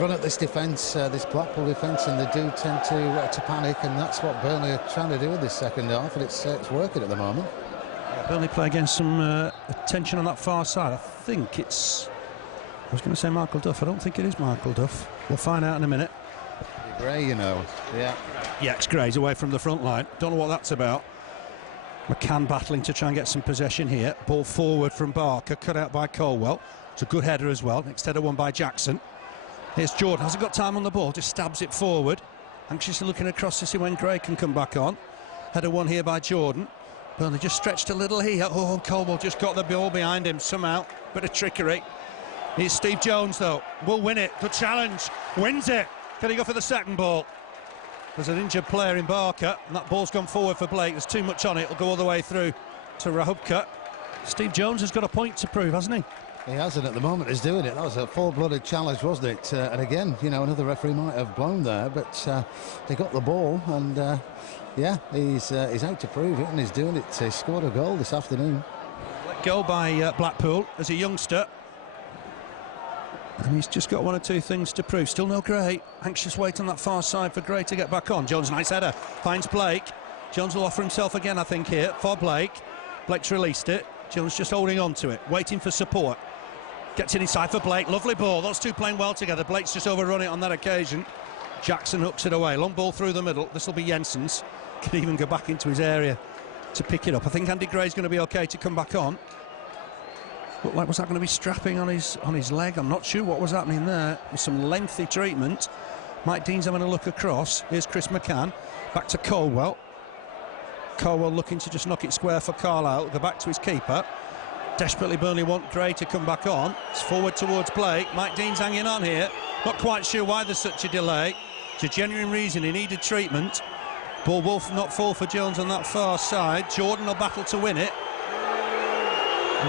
run at this defence, this Blackpool defence, and they do tend to panic, and that's what Burnley are trying to do in this second half, and it's working at the moment. Yeah, Burnley play against some tension on that far side. I think it's... I was going to say Michael Duff. I don't think it is Michael Duff. We'll find out in a minute. Gray, you know. Yeah. Yeah, it's Gray's away from the front line. Don't know what that's about. McCann battling to try and get some possession here. Ball forward from Barker, cut out by Colwell. It's a good header as well. Next header won by Jackson. Here's Jordan. Hasn't got time on the ball. Just stabs it forward. Anxiously looking across to see when Gray can come back on. Header won here by Jordan. Burnley just stretched a little here. Oh, and Colwell just got the ball behind him somehow. Bit of trickery. Here's Steve Jones, though. Will win it. Good challenge. Wins it. Can he go for the second ball? There's an injured player in Barker, and that ball's gone forward for Blake. There's too much on it. It'll go all the way through to Rahubka. Steve Jones has got a point to prove, hasn't he? He hasn't at the moment. He's doing it. That was a full-blooded challenge, wasn't it? And again, you know, another referee might have blown there, but they got the ball, and yeah, he's out to prove it, and he's doing it. He scored a goal this afternoon. Let go by Blackpool as a youngster. And he's just got one or two things to prove. Still no Gray. Anxious wait on that far side for Gray to get back on. Jones, nice header. Finds Blake. Jones will offer himself again, I think, here for Blake. Blake's released it. Jones just holding on to it, waiting for support. Gets it inside for Blake. Lovely ball. Those two playing well together. Blake's just overrun it on that occasion. Jackson hooks it away. Long ball through the middle. This will be Jensen's. Can even go back into his area to pick it up. I think Andy Gray's going to be okay to come back on. Looked like, was that going to be strapping on his leg? I'm not sure what was happening there. With some lengthy treatment. Mike Dean's having a look across. Here's Chris McCann. Back to Colwell. Colwell looking to just knock it square for Carlisle. Go back to his keeper. Desperately Burnley want Gray to come back on. It's forward towards Blake. Mike Dean's hanging on here. Not quite sure why there's such a delay. It's a genuine reason he needed treatment. Ball will not fall for Jones on that far side. Jordan will battle to win it.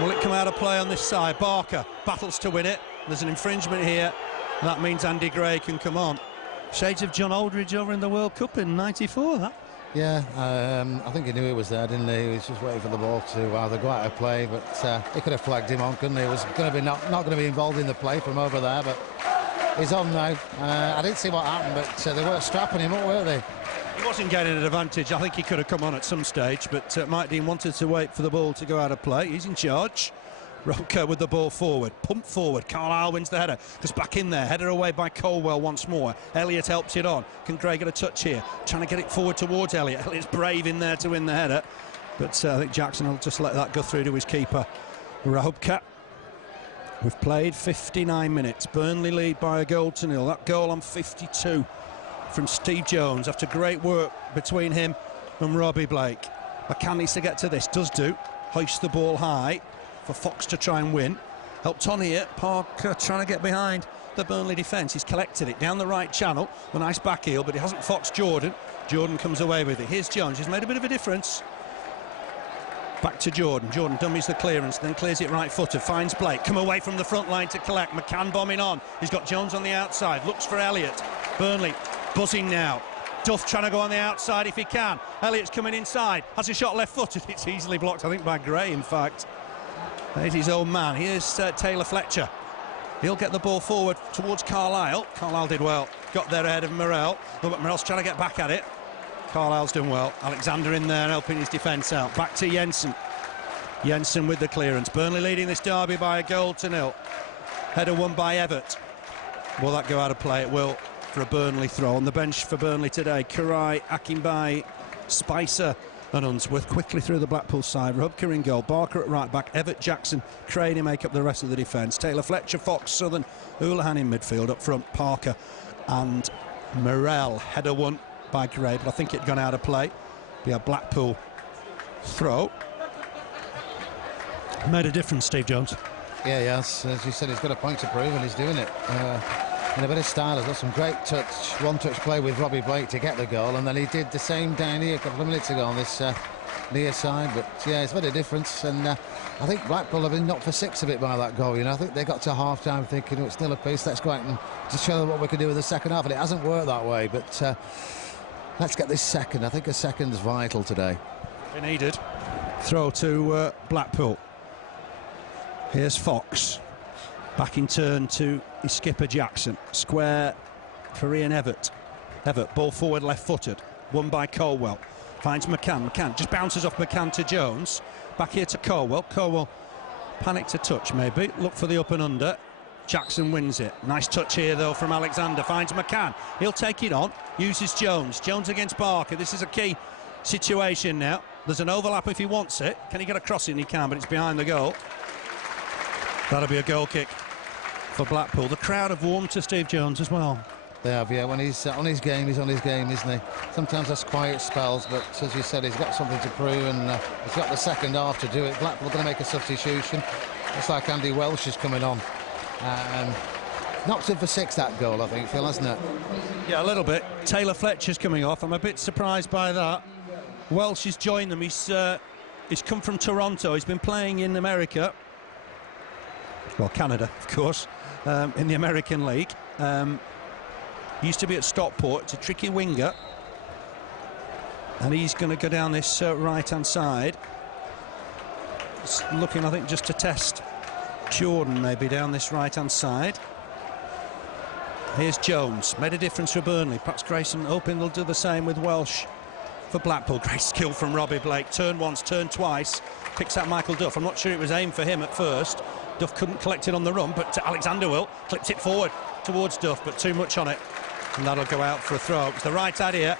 Will it come out of play on this side? Barker battles to win it. There's an infringement here. That means Andy Gray can come on. Shades of John Aldridge over in the World Cup in '94, that. Yeah, I think he knew he was there, didn't he? He was just waiting for the ball to either go out of play, but he could have flagged him on, couldn't he? He was going to be not going to be involved in the play from over there, but he's on now. I didn't see what happened, but they weren't strapping him up, were they? He wasn't getting an advantage. I think he could have come on at some stage, but Mike Dean wanted to wait for the ball to go out of play. He's in charge. Robka with the ball forward, pump forward. Carlisle wins the header, goes back in there, header away by Colwell once more. Elliott helps it on. Can Gray get a touch here? Trying to get it forward towards Elliott. Elliott's brave in there to win the header, but I think Jackson will just let that go through to his keeper, Robka. We've played 59 minutes. Burnley lead by a goal to nil. That goal on 52 from Steve Jones after great work between him and Robbie Blake. McCann needs to get to this, does do. Hoists the ball high for Fox to try and win. Helped on here, Parker trying to get behind the Burnley defence. He's collected it down the right channel. A nice back heel, but he hasn't foxed Jordan. Jordan comes away with it. Here's Jones, he's made a bit of a difference. Back to Jordan. Jordan dummies the clearance, then clears it right-footed. Finds Blake. Come away from the front line to collect. McCann bombing on. He's got Jones on the outside. Looks for Elliott. Burnley buzzing now. Duff trying to go on the outside if he can. Elliott's coming inside. Has a shot left-footed. It's easily blocked, I think, by Gray, in fact. There's his own man. Here's Taylor Fletcher. He'll get the ball forward towards Carlisle. Carlisle did well. Got there ahead of Morel. But Morel's trying to get back at it. Carlisle's done well. Alexander in there helping his defence out. Back to Jensen. Jensen with the clearance. Burnley leading this derby by a goal to nil. Header won by Everett. Will that go out of play? It will, for a Burnley throw. On the bench for Burnley today, Kurai, Akinbai, Spicer and Unsworth quickly through the Blackpool side. Robka in goal, Barker at right back, Everett, Jackson, Craney make up the rest of the defence. Taylor Fletcher, Fox, Southern, Houlihan in midfield. Up front, Parker and Morel. Header won by Gray, but I think it'd gone out of play. Be a Blackpool throw. Made a difference, Steve Jones. Yeah, yes, as you said, he's got a point to prove and he's doing it. In a bit of style, he's got some great one-touch play with Robbie Blake to get the goal, and then he did the same down here a couple of minutes ago on this near side. But yeah, it's made a difference, and I think Blackpool have been knocked for six a bit by that goal. You know, I think they got to half-time thinking, oh, it's still a piece, let's go out and just show them what we can do in the second half, and it hasn't worked that way. But let's get this second. I think a second's vital today. Be needed. Throw to Blackpool. Here's Fox. Back in turn to his skipper Jackson. Square for Ian Everett. Everett, ball forward left-footed. Won by Colwell. Finds McCann. McCann just bounces off McCann to Jones. Back here to Colwell. Colwell panicked a touch maybe. Look for the up and under. Jackson wins it. Nice touch here though from Alexander. Finds McCann. He'll take it on. Uses Jones. Jones against Barker. This is a key situation now. There's an overlap if he wants it. Can he get a cross in? He can, but it's behind the goal. That'll be a goal kick for Blackpool. The crowd have warmed to Steve Jones as well. They have, yeah. When he's on his game, he's on his game, isn't he? Sometimes that's quiet spells, but as you said, he's got something to prove, and he's got the second half to do it. Blackpool going to make a substitution. Looks like Andy Welsh is coming on. Knocked him for six, that goal, I think, Phil, hasn't it? Yeah, a little bit. Taylor Fletcher's coming off. I'm a bit surprised by that. Welsh has joined them. He's come from Toronto. He's been playing in America. Well, Canada, of course, in the American League. Used to be at Stockport. It's a tricky winger. And he's going to go down this right-hand side. It's looking, I think, just to test Jordan, maybe, down this right-hand side. Here's Jones. Made a difference for Burnley. Perhaps Grayson hoping they'll do the same with Welsh for Blackpool. Great skill from Robbie Blake. Turn once, turn twice. Picks out Michael Duff. I'm not sure it was aimed for him at first. Duff couldn't collect it on the run, but Alexander will. Clipped it forward towards Duff, but too much on it. And that'll go out for a throw. It's the right idea,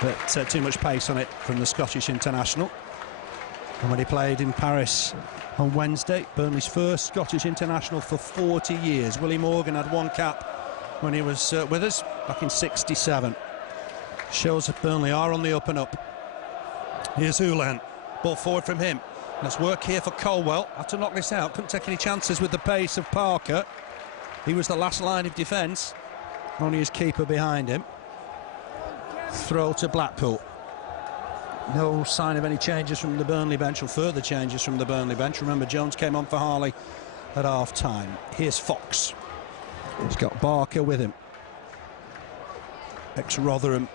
but too much pace on it from the Scottish international. And when he played in Paris on Wednesday, Burnley's first Scottish international for 40 years. Willie Morgan had one cap when he was with us back in '67. Shows that Burnley are on the up and up. Here's Houlihan. Ball forward from him. Let's work here for Colwell. Had to knock this out. Couldn't take any chances with the pace of Parker. He was the last line of defence. Only his keeper behind him. Throw to Blackpool. No sign of any changes from the Burnley bench, or further changes from the Burnley bench. Remember, Jones came on for Harley at half-time. Here's Fox. He's got Barker with him. Ex-Rotherham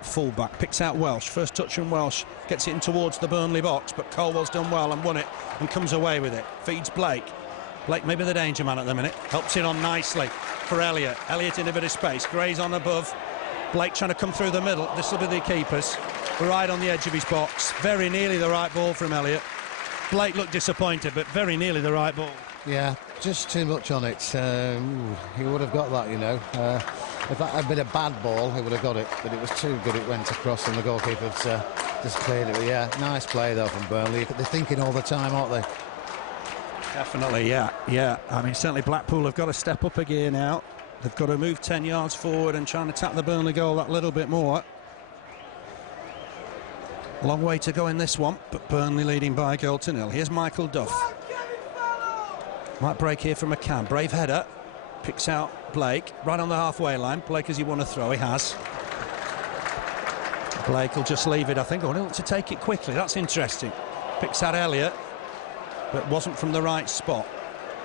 fullback. Picks out Welsh. First touch from Welsh. Gets it in towards the Burnley box, but Colwell's done well and won it and comes away with it. Feeds Blake. Blake maybe the danger man at the minute. Helps it on nicely for Elliott. Elliott in a bit of space. Gray's on above. Blake trying to come through the middle. This will be the keepers. Right on the edge of his box. Very nearly the right ball from Elliott. Blake looked disappointed, but very nearly the right ball. Yeah, just too much on it. He would have got that, you know. If that had been a bad ball, he would have got it, but it was too good. It went across, and the goalkeeper just cleared it. But yeah, nice play though from Burnley. They're thinking all the time, aren't they? Definitely, yeah. I mean, certainly Blackpool have got to step up a gear now. They've got to move 10 yards forward and try and attack the Burnley goal that little bit more. Long way to go in this one, but Burnley leading by a goal to nil. Here's Michael Duff. Might break here from McCann. Brave header. Picks out Blake. Right on the halfway line. Blake, has he won a throw? He has. Blake will just leave it, I think. Oh, he'll want to take it quickly. That's interesting. Picks out Elliott, but wasn't from the right spot.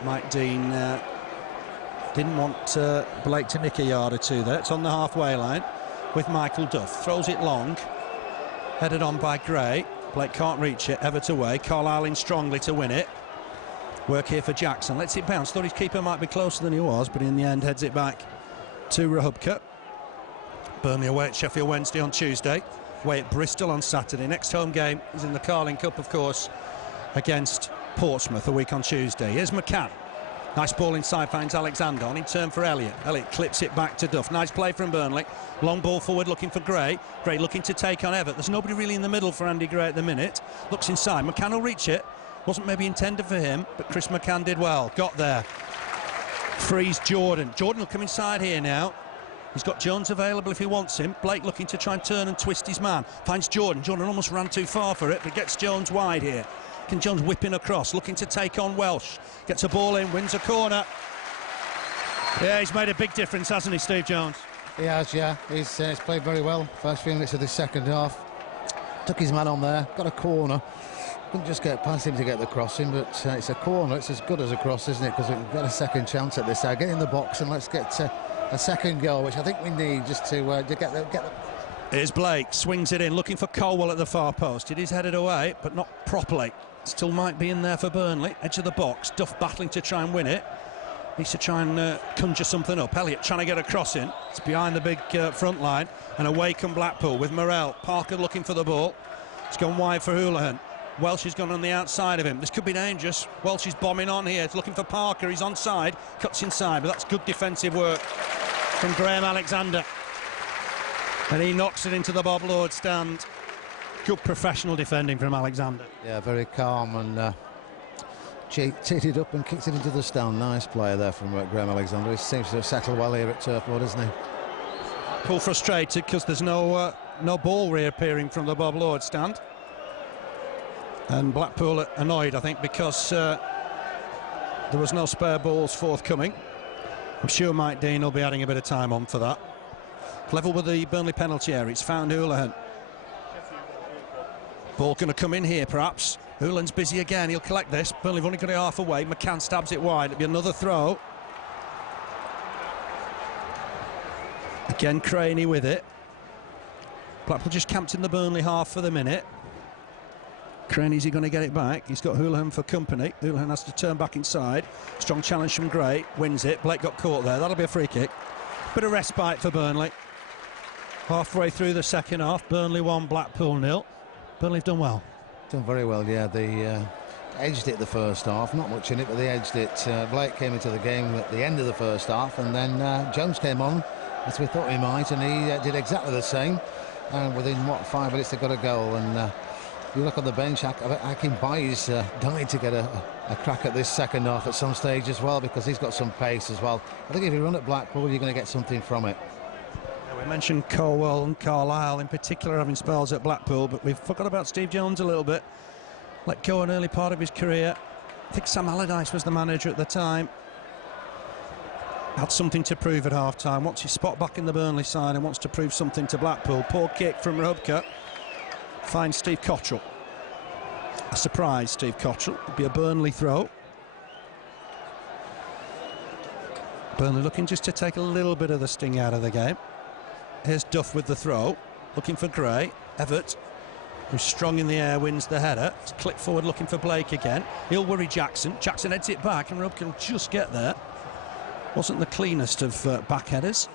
Mike Dean didn't want Blake to nick a yard or two there. It's on the halfway line with Michael Duff. Throws it long. Headed on by Gray. Blake can't reach it. Everett away. Carlisle in strongly to win it. Work here for Jackson. Lets it bounce. Thought his keeper might be closer than he was, but in the end heads it back to Rahubka. Burnley away at Sheffield Wednesday on Tuesday. Away at Bristol on Saturday. Next home game is in the Carling Cup, of course, against Portsmouth a week on Tuesday. Here's McCann. Nice ball inside, finds Alexander. On in turn for Elliott. Elliott clips it back to Duff. Nice play from Burnley. Long ball forward looking for Gray. Gray looking to take on Everett. There's nobody really in the middle for Andy Gray at the minute. Looks inside. McCann will reach it. Wasn't maybe intended for him, but Chris McCann did well. Got there. Frees Jordan. Jordan will come inside here now. He's got Jones available if he wants him. Blake looking to try and turn and twist his man. Finds Jordan. Jordan almost ran too far for it, but gets Jones wide here. Can Jones whipping across, looking to take on Welsh. Gets a ball in, wins a corner. Yeah, he's made a big difference, hasn't he, Steve Jones? He has, yeah. He's played very well. First few minutes of the second half. Took his man on there, got a corner. Couldn't just get past him to get the crossing, but it's a corner. It's as good as a cross, isn't it? Because we can get a second chance at this side. Get in the box and let's get a second goal, which I think we need just to get the... Here's Blake, swings it in, looking for Colwell at the far post. It is headed away, but not properly. Still might be in there for Burnley. Edge of the box, Duff battling to try and win it. Needs to try and conjure something up. Elliott trying to get a cross in. It's behind the big front line. And away come Blackpool with Morrell. Parker looking for the ball. It's gone wide for Houlihan. Welsh has gone on the outside of him. This could be dangerous. Welsh is bombing on here. It's looking for Parker. He's onside. Cuts inside, but that's good defensive work from Graham Alexander. And he knocks it into the Bob Lord stand. Good professional defending from Alexander. Yeah, very calm and teed it up and kicked it into the stand. Nice play there from Graham Alexander. He seems to have settled well here at Turf Moor, doesn't he? Pool frustrated because there's no ball reappearing from the Bob Lord stand. And Blackpool annoyed, I think, because there was no spare balls forthcoming. I'm sure Mike Dean will be adding a bit of time on for that. Level with the Burnley penalty area. It's found Houlihan. Ball going to come in here, perhaps. Houlihan's busy again. He'll collect this. Burnley have only got it half away. McCann stabs it wide. It'll be another throw. Again, Craney with it. Blackpool just camped in the Burnley half for the minute. Craney's he going to get it back? He's got Houlihan for company. Houlihan has to turn back inside. Strong challenge from Gray. Wins it. Blake got caught there. That'll be a free kick. Bit of respite for Burnley. Halfway through the second half, Burnley 1, Blackpool 0. Burnley have done well. Done very well, yeah. They edged it the first half. Not much in it, but they edged it. Blake came into the game at the end of the first half, and then Jones came on, as we thought he might, and he did exactly the same. And within, 5 minutes, they got a goal. And you look on the bench, Hakim Bayi's dying to get a crack at this second half at some stage as well, because he's got some pace as well. I think if you run at Blackpool, you're going to get something from it. We mentioned Colwell and Carlisle in particular having spells at Blackpool, but we've forgot about Steve Jones a little bit. Let go an early part of his career. I think Sam Allardyce was the manager at the time. Had something to prove at half-time. Wants his spot back in the Burnley side and wants to prove something to Blackpool. Poor kick from Rahubka. Finds Steve Cottrell. A surprise, Steve Cottrell. It'd be a Burnley throw. Burnley looking just to take a little bit of the sting out of the game. Here's Duff with the throw, looking for Gray. Everett, who's strong in the air, wins the header. It's click forward looking for Blake again. He'll worry Jackson. Jackson heads it back and Rahubka will just get there. Wasn't the cleanest of back headers,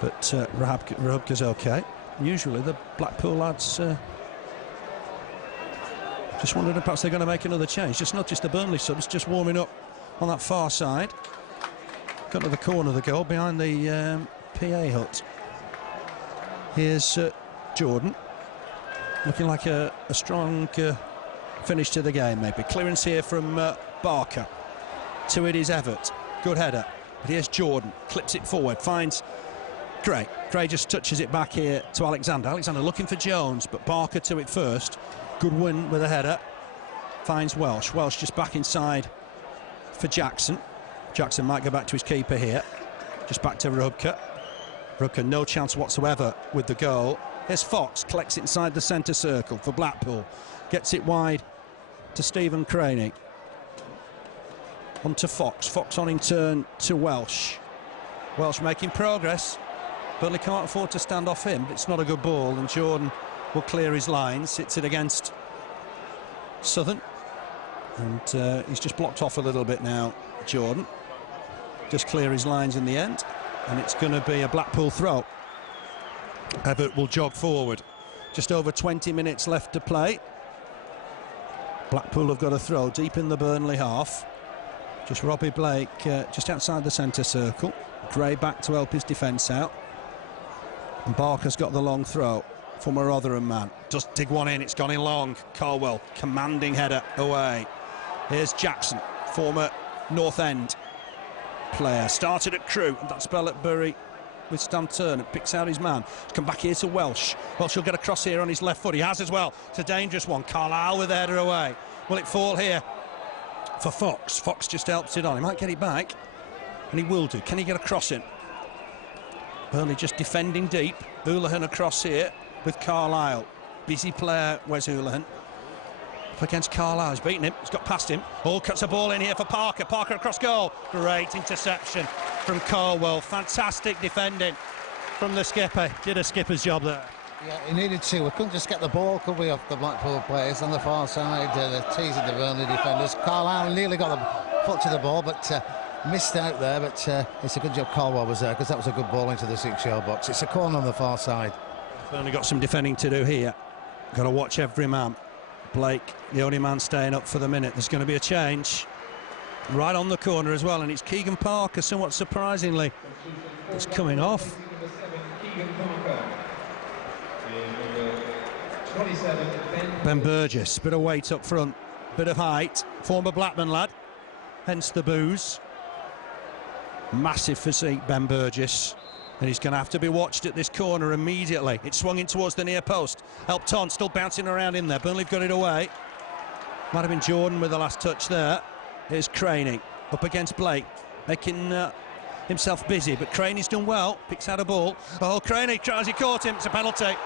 but Rahubka's okay. Usually the Blackpool lads Just wondered if perhaps they're going to make another change. Just noticed the Burnley subs just warming up on that far side. Got to the corner of the goal behind the PA hut. Here's Jordan. Looking like a strong finish to the game, maybe. Clearance here from Barker. To it is Everett. Good header. But here's Jordan. Clips it forward. Finds Gray. Gray just touches it back here to Alexander. Alexander looking for Jones, but Barker to it first. Good win with a header. Finds Welsh. Welsh just back inside for Jackson. Jackson might go back to his keeper here. Just back to Rubka. Rubka, no chance whatsoever with the goal. Here's Fox. Collects it inside the centre circle for Blackpool. Gets it wide to Stephen Craney. On to Fox. Fox on in turn to Welsh. Welsh making progress. Burnley can't afford to stand off him. It's not a good ball, and Jordan will clear his lines. Hits it against Southern. And he's just blocked off a little bit now, Jordan. Just clear his lines in the end. And it's going to be a Blackpool throw. Everett will jog forward. Just over 20 minutes left to play. Blackpool have got a throw deep in the Burnley half. Just Robbie Blake just outside the centre circle. Gray back to help his defence out. And Barker's got the long throw from a Rotherham man. Just dig one in, it's gone in long. Carwell, commanding header away. Here's Jackson, former North End player. Started at Crewe, and that's spell at Bury with Stan Turner. Picks out his man. He's come back here to Welsh. Welsh will get across here on his left foot. He has as well. It's a dangerous one. Carlisle with the header away. Will it fall here for Fox? Fox just helps it on. He might get it back, and he will do. Can he get across it? Burnley just defending deep. Houlihan across here with Carlisle. Busy player, Wes Houlihan. Up against Carlisle. He's beaten him. He's got past him. Oh, cuts a ball in here for Parker. Parker across goal. Great interception from Carwell. Fantastic defending from the skipper. Did a skipper's job there. Yeah, he needed to. We couldn't just get the ball, could we, off the Blackpool players on the far side. They're teasing the Burnley defenders. Carlisle nearly got the foot to the ball, but missed out there. But it's a good job Carwell was there, because that was a good ball into the 6-yard box. It's a corner on the far side. Burnley got some defending to do here. Got to watch every man. Blake, the only man staying up for the minute. There's going to be a change right on the corner as well, and it's Keegan Parker, somewhat surprisingly. It's coming off. Ben Burgess, bit of weight up front, bit of height. Former Blackburn lad, hence the boos. Massive physique, Ben Burgess. And he's going to have to be watched at this corner immediately. It's swung in towards the near post. Helped on, still bouncing around in there. Burnley have got it away. Might have been Jordan with the last touch there. Here's Craney up against Blake, making himself busy. But Craney's done well. Picks out a ball. Oh, Craney tries, he caught him. It's a penalty.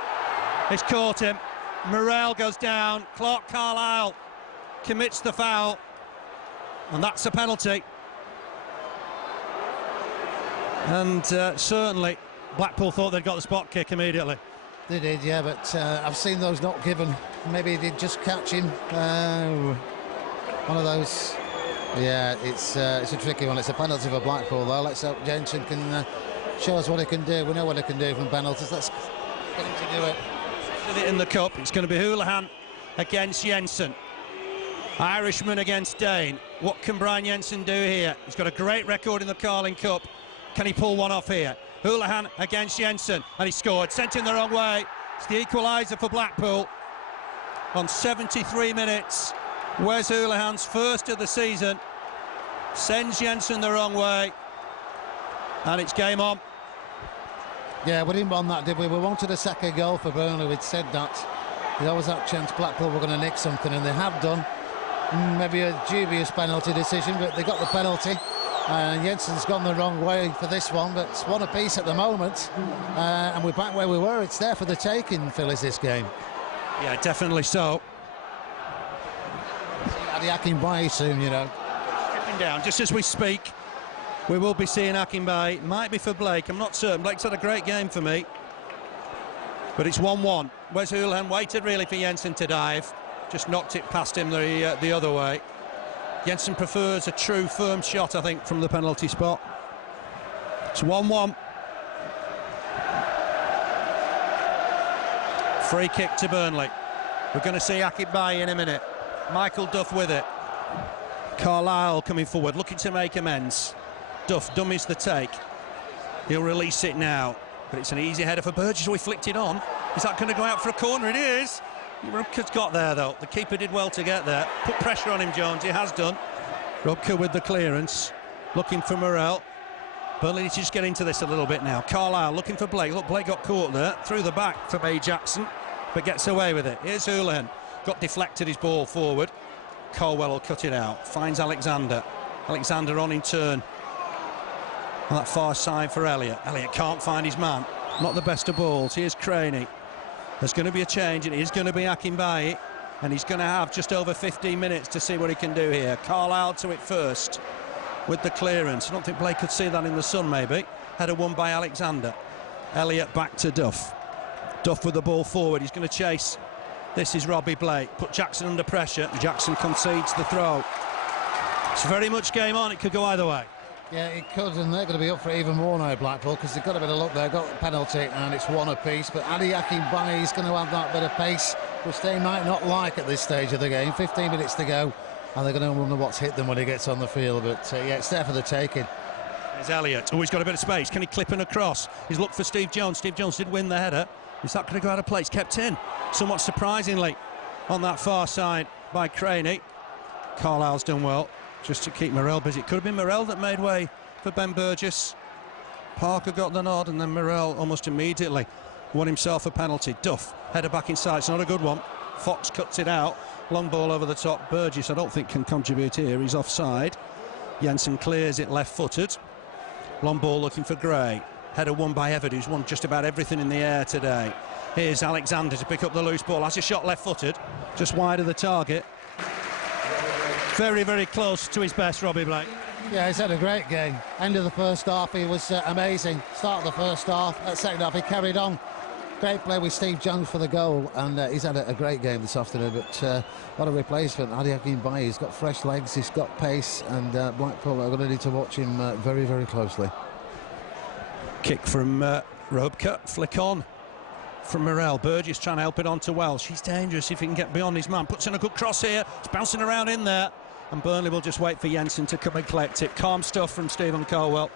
He's caught him. Morrell goes down. Clark Carlisle commits the foul. And that's a penalty. And certainly Blackpool thought they'd got the spot kick immediately. They did, yeah, but I've seen those not given. Maybe they just catch him. One of those. Yeah, it's a tricky one. It's a penalty for Blackpool, though. Let's hope Jensen can show us what he can do. We know what he can do from penalties. Let's get him to do it. Did it in the cup. It's going to be Houlihan against Jensen. Irishman against Dane. What can Brian Jensen do here? He's got a great record in the Carling Cup. Can he pull one off here? Houlihan against Jensen, and he scored. Sent him the wrong way. It's the equaliser for Blackpool on 73 minutes. Wes Houlihan's first of the season sends Jensen the wrong way, and it's game on. Yeah, we didn't want that, did we? We wanted a second goal for Burnley. We'd said that. There was that chance Blackpool were going to nick something, and they have done. Maybe a dubious penalty decision, but they got the penalty. Jensen's gone the wrong way for this one, but it's one apiece at the moment. And we're back where we were. It's there for the taking, Phillies, this game. Yeah, definitely so. Adi Akinbaye soon, you know. Stripping down, just as we speak. We will be seeing Akinbaye. Might be for Blake, I'm not certain. Blake's had a great game for me. But it's 1-1. Wes Houlihan waited really for Jensen to dive. Just knocked it past him the other way. Jensen prefers a true firm shot, I think, from the penalty spot. It's 1-1. Free kick to Burnley. We're going to see Akinbaye in a minute. Michael Duff with it. Carlisle coming forward, looking to make amends. Duff dummies the take. He'll release it now, but it's an easy header for Burgess. Oh, he flicked it on. Is that going to go out for a corner? It is. Rubka's got there, though. The keeper did well to get there. Put pressure on him, Jones. He has done. Rubka with the clearance, looking for Morel. Burnley needs to just get into this a little bit now. Carlisle looking for Blake. Look, Blake got caught there. Through the back for May Jackson, but gets away with it. Here's Houlihan. Got deflected his ball forward. Colwell will cut it out. Finds Alexander. Alexander on in turn. On that far side for Elliott. Elliott can't find his man. Not the best of balls. Here's Craney. There's going to be a change. It is going to be Akinbaye. And he's going to have just over 15 minutes to see what he can do here. Carlisle to it first with the clearance. I don't think Blake could see that in the sun, maybe. Header won by Alexander. Elliott back to Duff. Duff with the ball forward. He's going to chase. This is Robbie Blake. Put Jackson under pressure. Jackson concedes the throw. It's very much game on. It could go either way. Yeah, it could, and they're going to be up for even more now, Blackpool, because they've got a bit of luck there, got a penalty, and it's one apiece. But Adi Akinbaye is going to have that bit of pace, which they might not like at this stage of the game. 15 minutes to go, and they're going to wonder what's hit them when he gets on the field. But yeah, it's there for the taking. There's Elliott. Oh, he's got a bit of space. Can he clip in across? He's looked for Steve Jones. Steve Jones did win the header. Is that going to go out of place? Kept in, somewhat surprisingly, on that far side by Craney. Carlisle's done well just to keep Morel busy. It could have been Morel that made way for Ben Burgess. Parker got the nod, and then Morel almost immediately won himself a penalty. Duff, header back inside. It's not a good one. Fox cuts it out. Long ball over the top. Burgess, I don't think, can contribute here. He's offside. Jensen clears it left-footed. Long ball looking for Gray. Header won by Everett, who's won just about everything in the air today. Here's Alexander to pick up the loose ball. Has a shot left-footed, just wide of the target. Very, very close to his best, Robbie Blake. Yeah, he's had a great game. End of the first half, he was amazing. Start of the first half, second half, he carried on. Great play with Steve Jones for the goal, and he's had a great game this afternoon. But what a replacement. Adi Akinbaye, he's got fresh legs, he's got pace, and Blackpool are going to need to watch him very, very closely. Kick from Robka, flick on from Morel. Burgess trying to help it on to Welsh. He's dangerous if he can get beyond his man. Puts in a good cross here. It's bouncing around in there. And Burnley will just wait for Jensen to come and collect it. Calm stuff from Stephen Colwell.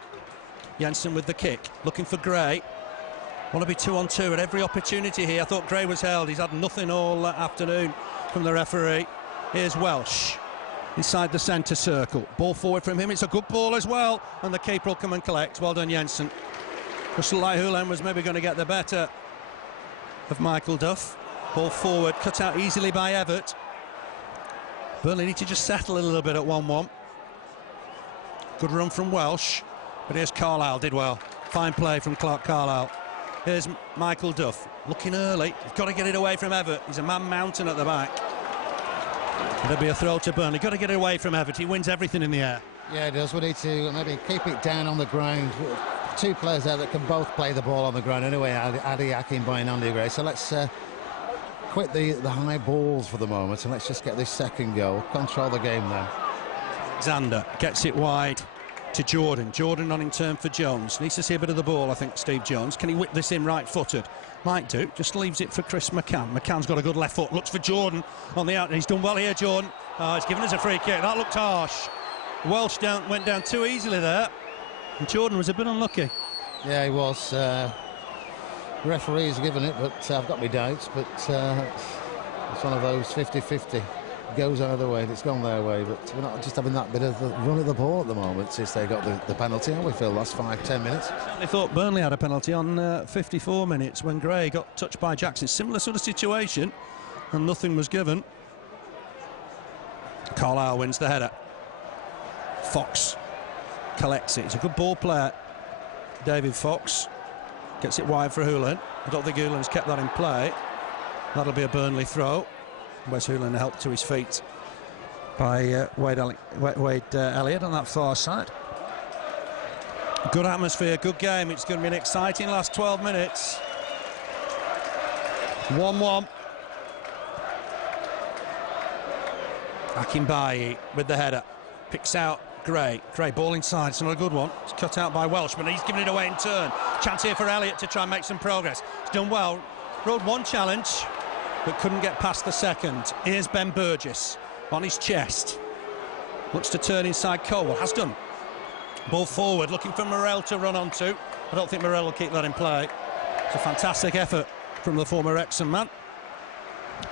Jensen with the kick. Looking for Gray. Want to be 2-on-2 at every opportunity here. I thought Gray was held. He's had nothing all afternoon from the referee. Here's Welsh. Inside the centre circle. Ball forward from him. It's a good ball as well. And the keeper will come and collect. Well done, Jensen. Just like Houlihan was maybe going to get the better of Michael Duff. Ball forward, cut out easily by Everett. Burnley need to just settle a little bit at 1-1. Good run from Welsh, but here's Carlisle, did well. Fine play from Clark Carlisle. Here's Michael Duff, looking early. He's got to get it away from Everett. He's a man mountain at the back. There'll be a throw to Burnley. Got to get it away from Everett. He wins everything in the air. Yeah, he does. We need to maybe keep it down on the ground. Two players there that can both play the ball on the ground anyway, Adi Akinbaye and Andy Gray. So let's quit the high balls for the moment, and let's just get this second goal. Control the game now. Xander gets it wide to Jordan. Jordan on in turn for Jones. Needs to see a bit of the ball, I think, Steve Jones. Can he whip this in right-footed? Might do. Just leaves it for Chris McCann. McCann's got a good left foot. Looks for Jordan on the out. He's done well here, Jordan. Oh, he's given us a free kick. That looked harsh. Welsh went down too easily there, and Jordan was a bit unlucky. Yeah, he was. Referee's given it, but I've got my doubts. But it's one of those 50-50. Goes either way, and it's gone their way. But we're not just having that bit of the run of the ball at the moment since they got the penalty. How we feel last 5-10 minutes. I thought Burnley had a penalty on 54 minutes when Gray got touched by Jackson. Similar sort of situation, and nothing was given. Carlisle wins the header. Fox collects it. He's a good ball player, David Fox. Gets it wide for Houlihan. I don't think Houlihan's kept that in play. That'll be a Burnley throw. Wes Houlihan helped to his feet by Wade Elliott on that far side. Good atmosphere, good game. It's going to be an exciting last 12 minutes. 1-1. Akinbaye with the header. Picks out Gray. Gray ball inside. It's not a good one. It's cut out by Welsh, but he's giving it away in turn. Chance here for Elliott to try and make some progress. He's done well. Rode one challenge, but couldn't get past the second. Here's Ben Burgess. on his chest. Looks to turn inside Cole, has done. Ball forward, looking for Morel to run onto. I don't think Morel will keep that in play. It's a fantastic effort from the former Wrexham man,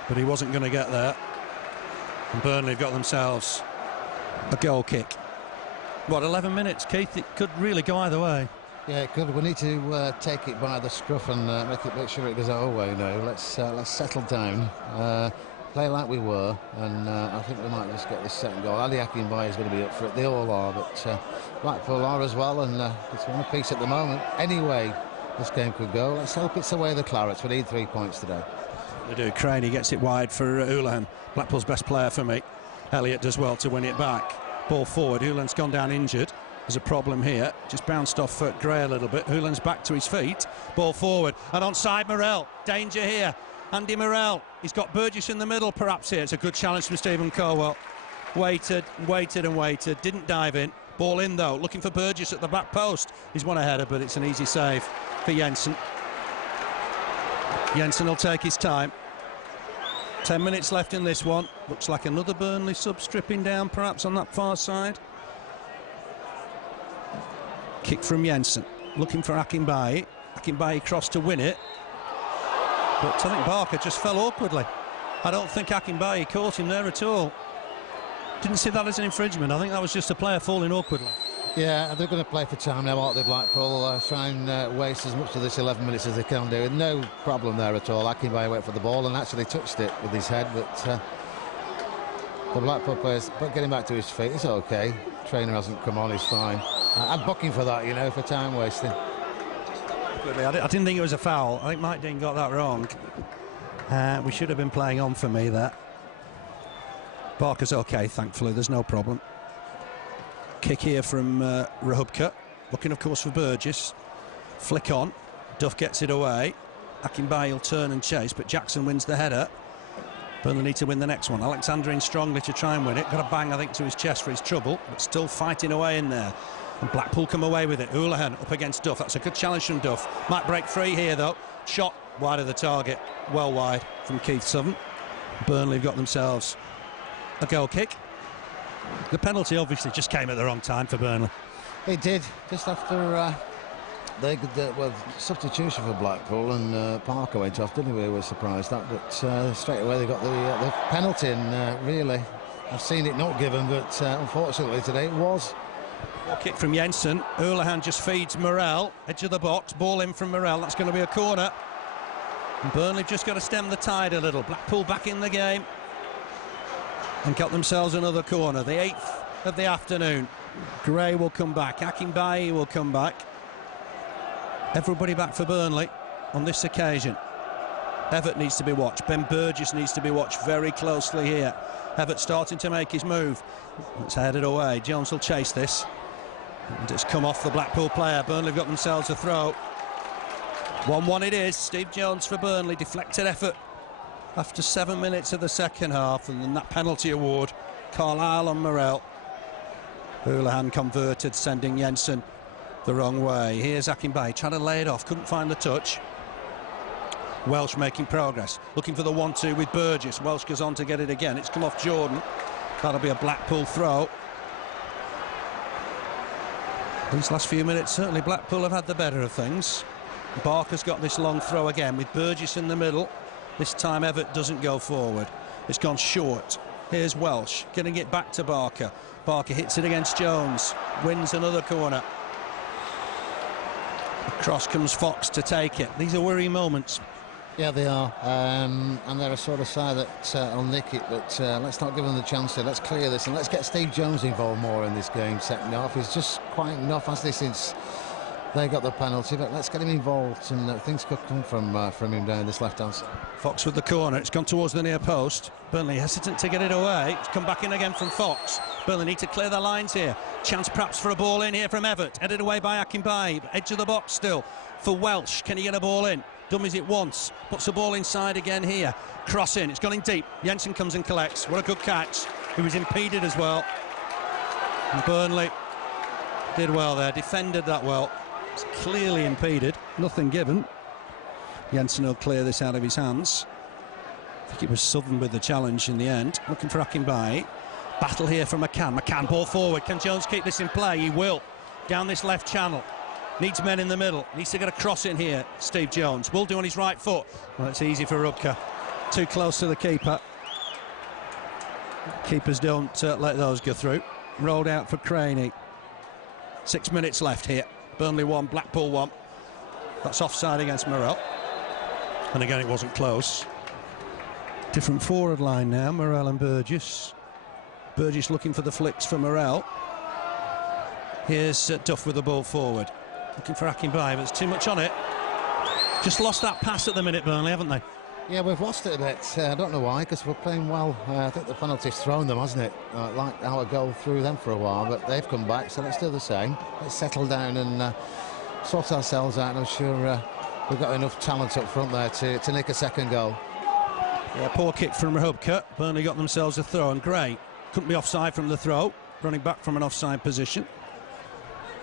but he wasn't going to get there. And Burnley have got themselves a goal kick. What, 11 minutes, Keith? It could really go either way. Yeah, it could. We need to take it by the scruff and make sure it goes our way now. Let's settle down, play like we were, and I think we might just get this second goal. Ali Akinbaye is going to be up for it. They all are, but Blackpool are as well, and it's one apiece at the moment. Anyway, this game could go. Let's hope it's away the Clarets. We need 3 points today. They do. Craney gets it wide for Houlihan. Blackpool's best player for me. Elliott does well to win it back. Ball forward. Houlihan's gone down injured. There's a problem here. Just bounced off Gray a little bit. Houlihan's back to his feet. Ball forward. And onside Morel. Danger here. Andy Morel. He's got Burgess in the middle perhaps here. It's a good challenge from Stephen Colwell. Waited and waited. Didn't dive in. Ball in though. Looking for Burgess at the back post. He's won a header, but it's an easy save for Jensen. Jensen will take his time. 10 minutes left in this one. Looks like another Burnley sub stripping down perhaps on that far side. Kick from Jensen, looking for Akinbaye. Akinbaye crossed to win it, but I think Barker just fell awkwardly. I don't think Akinbaye caught him there at all. Didn't see that as an infringement. I think that was just a player falling awkwardly. Yeah, they're going to play for time now, aren't they, Blackpool? Try and waste as much of this 11 minutes as they can do. No problem there at all. Akinbaye went for the ball and actually touched it with his head, but the Blackpool players, but getting back to his feet, it's okay. Trainer hasn't come on, he's fine. I'm booking for that, you know, for time wasting. I didn't think it was a foul. I think Mike Dean got that wrong. We should have been playing on for me there. Barker's okay, thankfully, there's no problem. Kick here from Rahubka, looking of course for Burgess. Flick on, Duff gets it away. Akinbaye will turn and chase, but Jackson wins the header. Burnley need to win the next one. Alexander in strongly to try and win it. Got a bang, I think, to his chest for his trouble, but still fighting away in there. And Blackpool come away with it. Houlihan up against Duff. That's a good challenge from Duff. Might break free here, though. Shot wide of the target. Well wide from Keith Southern. Burnley have got themselves a goal kick. The penalty obviously just came at the wrong time for Burnley. It did, just after substitution for Blackpool, and Parker went off, didn't we? We were surprised that, but straight away they got the penalty, and really, I've seen it not given, but unfortunately today it was. Kick from Jensen. Houlihan just feeds Morel, edge of the box, ball in from Morel. That's going to be a corner. And Burnley just got to stem the tide a little. Blackpool back in the game and got themselves another corner. The 8th of the afternoon. Gray will come back. Akinbaye will come back. Everybody back for Burnley on this occasion. Everett needs to be watched. Ben Burgess needs to be watched very closely here. Everett starting to make his move. It's headed away. Jones will chase this. And it's come off the Blackpool player. Burnley have got themselves a throw. 1-1 it is. Steve Jones for Burnley. Deflected effort after 7 minutes of the second half. And then that penalty award. Carlisle on Morel. Houlihan converted, sending Jensen the wrong way. Here's Akinbaye trying to lay it off. Couldn't find the touch. Welsh making progress. Looking for the 1-2 with Burgess. Welsh goes on to get it again. It's come off Jordan. That'll be a Blackpool throw. These last few minutes, certainly Blackpool have had the better of things. Barker's got this long throw again with Burgess in the middle. This time Everett doesn't go forward. It's gone short. Here's Welsh getting it back to Barker. Barker hits it against Jones. Wins another corner. Across comes Fox to take it. These are worrying moments. Yeah, they are, and they're a sort of side that will nick it, but let's not give them the chance to. Let's clear this and let's get Steve Jones involved more in this game. Second half, he's just quite enough, hasn't he, since they got the penalty, but let's get him involved, and things could come from him down this left-hand side. Fox with the corner. It's gone towards the near post. Burnley hesitant to get it away. It's come back in again from Fox. Burnley need to clear their lines here. Chance perhaps for a ball in here from Everett. Headed away by Akinbaye. Edge of the box still for Welsh. Can he get a ball in? Dummies it once, puts the ball inside again here. Cross in, it's gone in deep. Jensen comes and collects. What a good catch. He was impeded as well. And Burnley did well there, defended that well. It's clearly impeded, nothing given. Jensen will clear this out of his hands. think it was Southern with the challenge in the end. Looking for Akinbaye. Battle here from McCann. McCann, ball forward. Can Jones keep this in play? He will. Down this left channel. Needs men in the middle. Needs to get a cross in here, Steve Jones. Will do on his right foot. Well, it's easy for Rubka. Too close to the keeper. Keepers don't let those go through. Rolled out for Craney. 6 minutes left here. Burnley 1, Blackpool 1. That's offside against Morel. And again, it wasn't close. Different forward line now, Morel and Burgess. Burgess looking for the flicks for Morel. Here's Duff with the ball forward. Looking for Akinbaye, but there's too much on it. Just lost that pass at the minute, Burnley, haven't they? Yeah, we've lost it a bit. I don't know why, because we're playing well. I think the penalty's thrown them, hasn't it? Like our goal through them for a while, but they've come back, so let's do the same. Let's settle down and sort ourselves out. I'm sure we've got enough talent up front there to nick a second goal. Yeah, poor kick from Rubka. Burnley got themselves a throw, and Gray couldn't be offside from the throw. Running back from an offside position,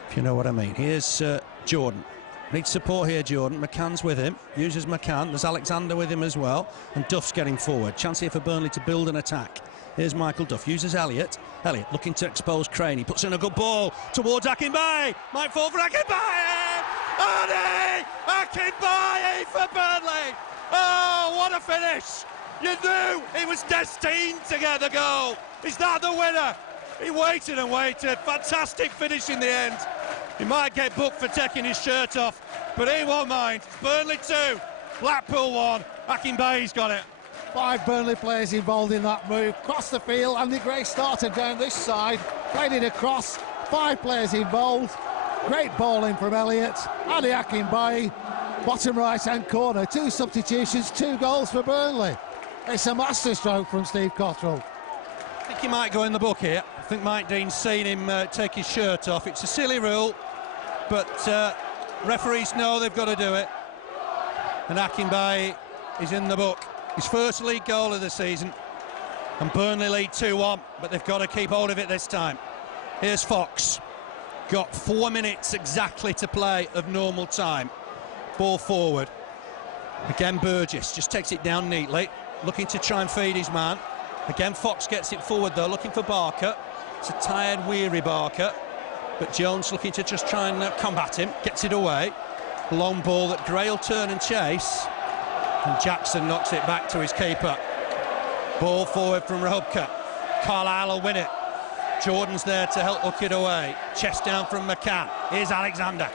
if you know what I mean. Here's Jordan. Needs support here, Jordan. McCann's with him. Uses McCann. There's Alexander with him as well. And Duff's getting forward. Chance here for Burnley to build an attack. Here's Michael Duff. Uses Elliott. Elliott looking to expose Crane. He puts in a good ball towards Akinbaye. Might fall for Akinbaye. Adi! Akinbaye for Burnley. Oh, what a finish. You knew he was destined to get the goal. Is that the winner? He waited and waited. Fantastic finish in the end. He might get booked for taking his shirt off, but he won't mind. It's Burnley 2, Blackpool 1. Akinbaye's got it. 5 Burnley players involved in that move. Cross the field. Andy Gray started down this side. Played it across. 5 players involved. Great ball in from Elliott. Andy Akinbaye. Bottom right-hand corner. 2 substitutions, 2 goals for Burnley. It's a masterstroke from Steve Cottrell. I think he might go in the book here. I think Mike Dean's seen him take his shirt off. It's a silly rule, but referees know they've got to do it. And Akinbaye is in the book. His first league goal of the season. And Burnley lead 2-1, but they've got to keep hold of it this time. Here's Fox. Got 4 minutes exactly to play of normal time. Ball forward. Again, Burgess just takes it down neatly, looking to try and feed his man. Again, Fox gets it forward though, looking for Barker. It's a tired, weary Barker, but Jones looking to just try and combat him. Gets it away. Long ball that Gray will turn and chase, and Jackson knocks it back to his keeper. Ball forward from Rubka. Carlisle will win it. Jordan's there to help hook it away. Chest down from McCann. Here's Alexander.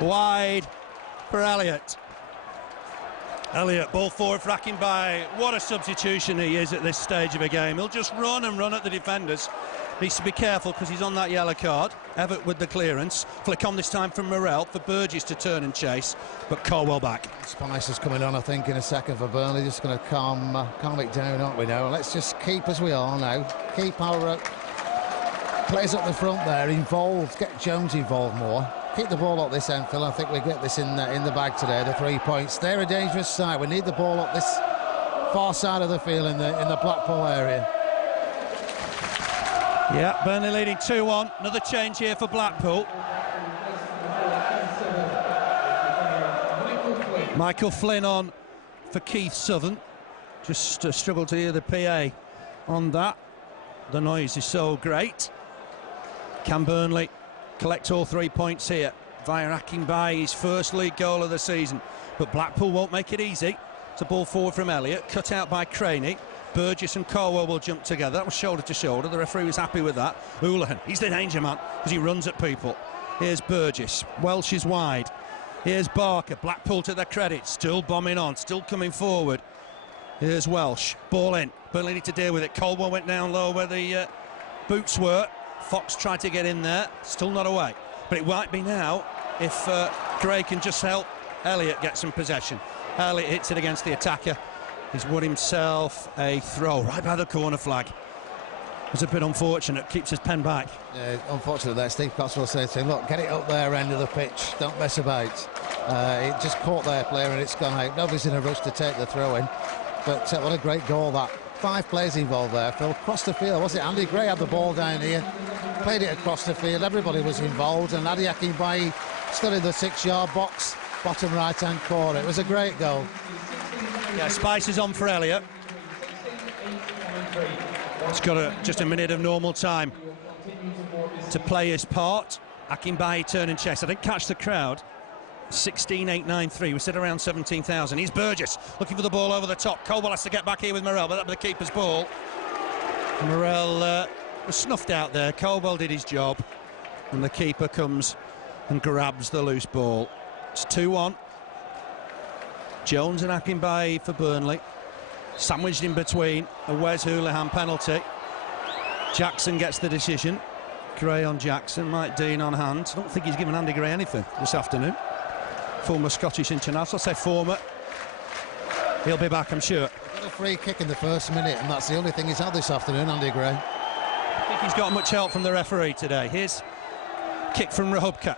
Wide for Elliott. Elliott, ball forward for Akinbaye. What a substitution he is at this stage of a game. He'll just run and run at the defenders. Needs to be careful because he's on that yellow card. Everett with the clearance. Flick on this time from Morel for Burgess to turn and chase, but Colwell back. Spice is coming on, I think, in a second for Burnley. Just going to calm it down, aren't we now? Let's just keep as we are now. Keep our players up the front there involved. Get Jones involved more. Keep the ball up this end, Phil. I think we get this in the bag today, the 3 points. They're a dangerous side. We need the ball up this far side of the field in the Blackpool area. Yeah, Burnley leading 2-1. Another change here for Blackpool. Michael Flynn on for Keith Southern. Just struggled to hear the PA on that. The noise is so great. Can Burnley collect all 3 points here via Akinbaye, his first league goal of the season? But Blackpool won't make it easy. It's a ball forward from Elliott, cut out by Craney. Burgess and Colwell will jump together. That was shoulder to shoulder. The referee was happy with that. Houlihan, he's the danger man because he runs at people. Here's Burgess. Welsh is wide. Here's Barker. Blackpool, to their credit, still bombing on, still coming forward. Here's Welsh. Ball in. Burnley need to deal with it. Colwell went down low where the boots were. Fox tried to get in there. Still not away. But it might be now if Gray can just help Elliott get some possession. Elliott hits it against the attacker. He's won himself a throw right by the corner flag. It was a bit unfortunate. Keeps his pen back. Unfortunate there. Steve Cottrell said to him, look, get it up there end of the pitch. Don't mess about. It just caught their player and it's gone out. Nobody's in a rush to take the throw in. But what a great goal that. 5 players involved there, Phil. Across the field, was it Andy Gray had the ball down here, played it across the field, everybody was involved, and Adi Akinbaye stood in the 6-yard box, bottom right-hand corner. It was a great goal. Yeah, Spice is on for Elliott. It's got just a minute of normal time to play his part. Akinbaye turning chest. I didn't catch the crowd. 16,893. We said around 17,000. He's Burgess looking for the ball over the top. Coble has to get back here with Morel, but that'll be the keeper's ball. Morel was snuffed out there. Coble did his job, and the keeper comes and grabs the loose ball. It's 2-1. Jones and Akinbaye for Burnley. Sandwiched in between, a Wes Hoolahan penalty. Jackson gets the decision. Gray on Jackson, Mike Dean on hand. I don't think he's given Andy Gray anything this afternoon. Former Scottish international, I'll say former. He'll be back, I'm sure. Got a free kick in the first minute, and that's the only thing he's had this afternoon, Andy Gray. I think he's got much help from the referee today. Here's kick from Rahubka.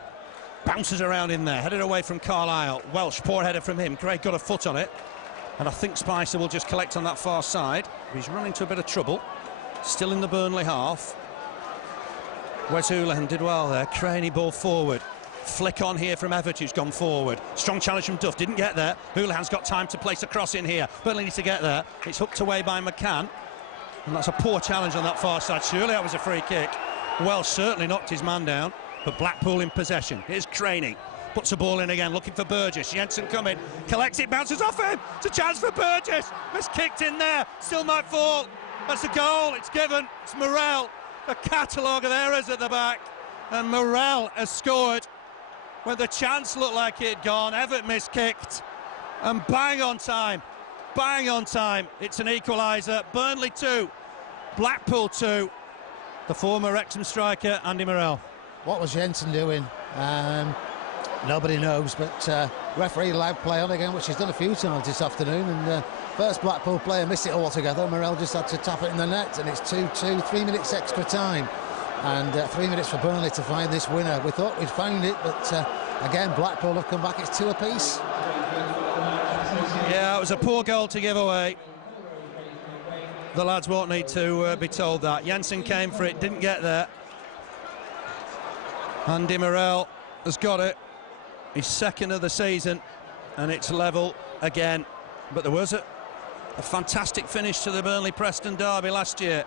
Bounces around in there, headed away from Carlisle. Welsh, poor header from him. Gray got a foot on it. And I think Spicer will just collect on that far side. He's run into a bit of trouble. Still in the Burnley half. Wes Hoolahan did well there. Craney ball forward. Flick on here from Everett, who's gone forward. Strong challenge from Duff, didn't get there. Hoolahan's got time to place a cross in here. Burnley needs to get there. It's hooked away by McCann. And that's a poor challenge on that far side. Surely that was a free kick. Welsh certainly knocked his man down. But Blackpool in possession. Here's Craney. Puts the ball in again, looking for Burgess. Jensen coming, collects it, bounces off him. It's a chance for Burgess. Miskicked in there, still might fall. That's a goal, it's given. It's Morel. A catalogue of errors at the back. And Morel has scored when the chance looked like it had gone. Everett miskicked. And bang on time. Bang on time. It's an equaliser. Burnley 2, Blackpool 2. The former Wrexham striker, Andy Morel. What was Jensen doing? Nobody knows, but referee allowed play on again, which he's done a few times this afternoon, and first Blackpool player missed it altogether. Morel just had to tap it in the net, and it's 2-2, 3 minutes extra time, and 3 minutes for Burnley to find this winner. We thought we'd found it, but again, Blackpool have come back. It's 2 apiece. Yeah, it was a poor goal to give away. The lads won't need to be told that. Jensen came for it, didn't get there. Andy Morel has got it. He's second of the season, and it's level again. But there was a fantastic finish to the Burnley-Preston derby last year.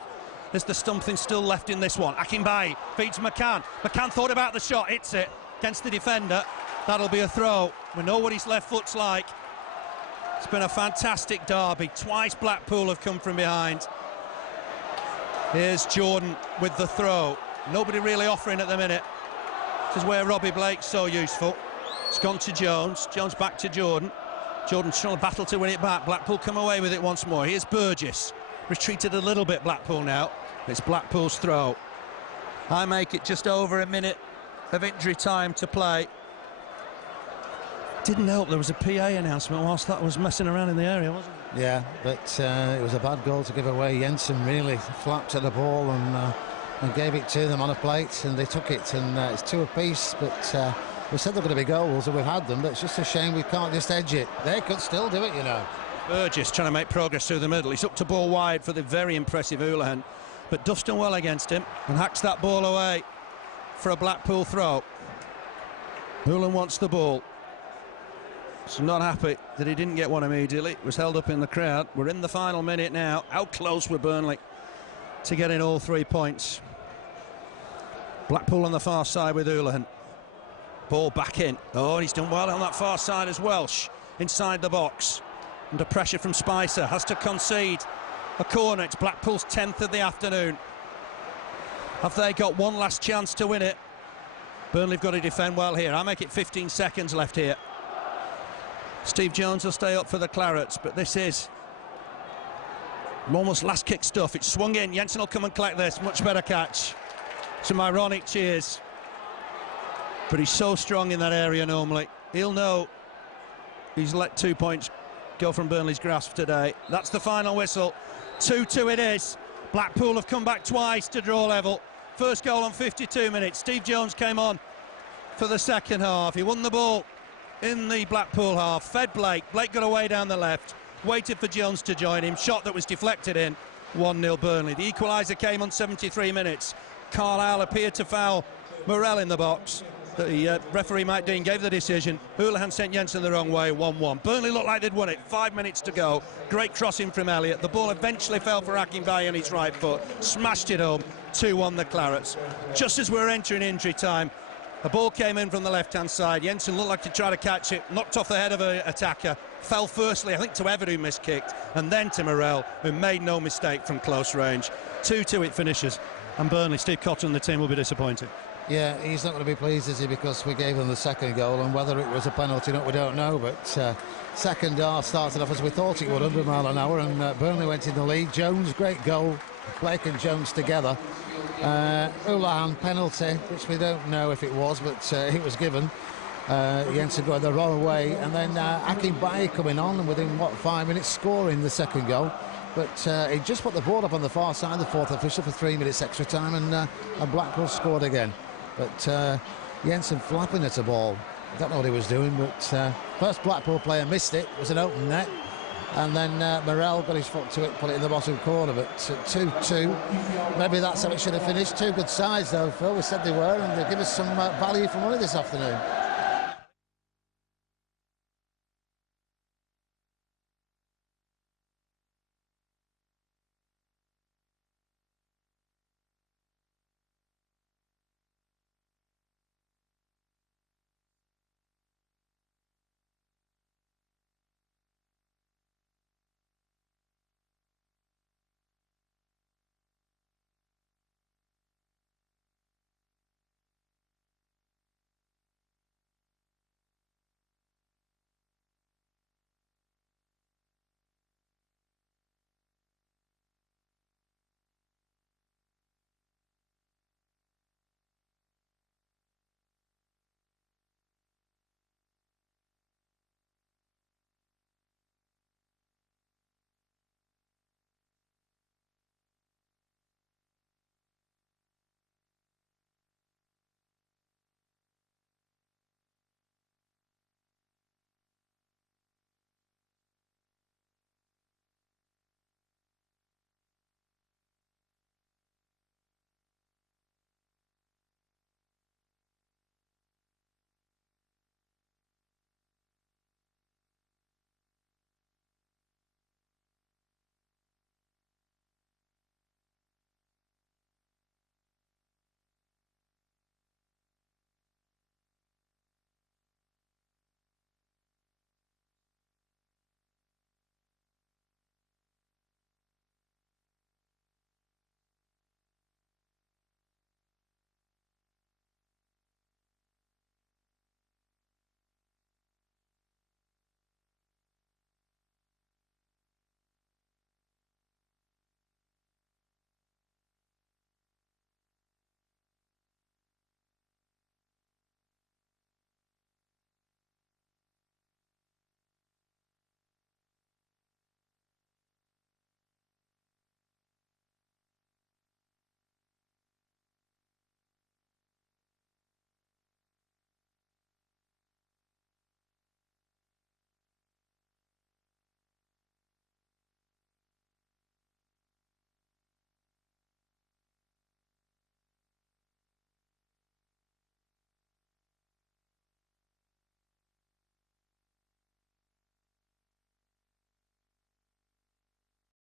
There's the something still left in this one. Akinbaye feeds McCann. McCann thought about the shot, hits it against the defender. That'll be a throw. We know what his left foot's like. It's been a fantastic derby. Twice Blackpool have come from behind. Here's Jordan with the throw. Nobody really offering at the minute. This is where Robbie Blake's so useful. It's gone to Jones. Jones back to Jordan. Jordan's trying to battle to win it back. Blackpool come away with it once more. Here's Burgess. Retreated a little bit, Blackpool now. It's Blackpool's throw. I make it just over a minute of injury time to play. Didn't help there was a PA announcement whilst that was messing around in the area, wasn't it? Yeah, but it was a bad goal to give away. Jensen really flapped at the ball and gave it to them on a plate, and they took it, and it's 2 apiece, but we said they're going to be goals, and we've had them, but it's just a shame we can't just edge it. They could still do it, you know. Burgess trying to make progress through the middle. He's up to ball wide for the very impressive Hoolahan, but Duff's done well against him and hacks that ball away for a Blackpool throw. Hoolahan wants the ball. He's not happy that he didn't get one immediately. It was held up in the crowd. We're in the final minute now. How close were Burnley to getting all 3 points? Blackpool on the far side with Hoolahan. Ball back in. Oh, he's done well on that far side as Welsh. Inside the box. Under pressure from Spicer. Has to concede a corner. It's Blackpool's 10th of the afternoon. Have they got one last chance to win it? Burnley have got to defend well here. I make it 15 seconds left here. Steve Jones will stay up for the Clarets, but this is almost last kick stuff. It's swung in. Jensen will come and collect this. Much better catch. Some ironic cheers. But he's so strong in that area normally. He'll know he's let 2 points go from Burnley's grasp today. That's the final whistle. 2-2 it is. Blackpool have come back twice to draw level. First goal on 52 minutes. Steve Jones came on for the second half. He won the ball in the Blackpool half. Fed Blake. Blake got away down the left. Waited for Jones to join him. Shot that was deflected in. 1-0 Burnley. The equaliser came on 73 minutes. Carlisle appeared to foul Morel in the box. The referee, Mike Dean, gave the decision. Houlihan sent Jensen the wrong way, 1-1. Burnley looked like they'd won it. 5 minutes to go. Great crossing from Elliott. The ball eventually fell for Akinbaye on his right foot. Smashed it home. 2-1 the Clarets. Just as we were entering injury time, the ball came in from the left-hand side. Jensen looked like he tried to catch it. Knocked off the head of an attacker. Fell firstly, I think, to Everett, who miskicked. And then to Morel, who made no mistake from close range. 2-2 it finishes. And Burnley, Steve Cotton and the team will be disappointed. Yeah, he's not going to be pleased, is he, because we gave him the second goal, and whether it was a penalty or not, we don't know. But second half started off as we thought it would, 100 mile an hour, and Burnley went in the lead. Jones, great goal. Blake and Jones together. Houlihan penalty, which we don't know if it was, but it was given. Jensen going the wrong way, and then Akinbaye coming on, and within 5 minutes scoring the second goal. But he just put the ball up on the far side, the fourth official, for 3 minutes extra time, and Blackpool scored again. But Jensen flapping at a ball. I don't know what he was doing, but first Blackpool player missed it. It was an open net. And then Morel got his foot to it, put it in the bottom corner. But 2-2, maybe that's how it should have finished. Two good sides, though, Phil. We said they were, and they give us some value for money this afternoon.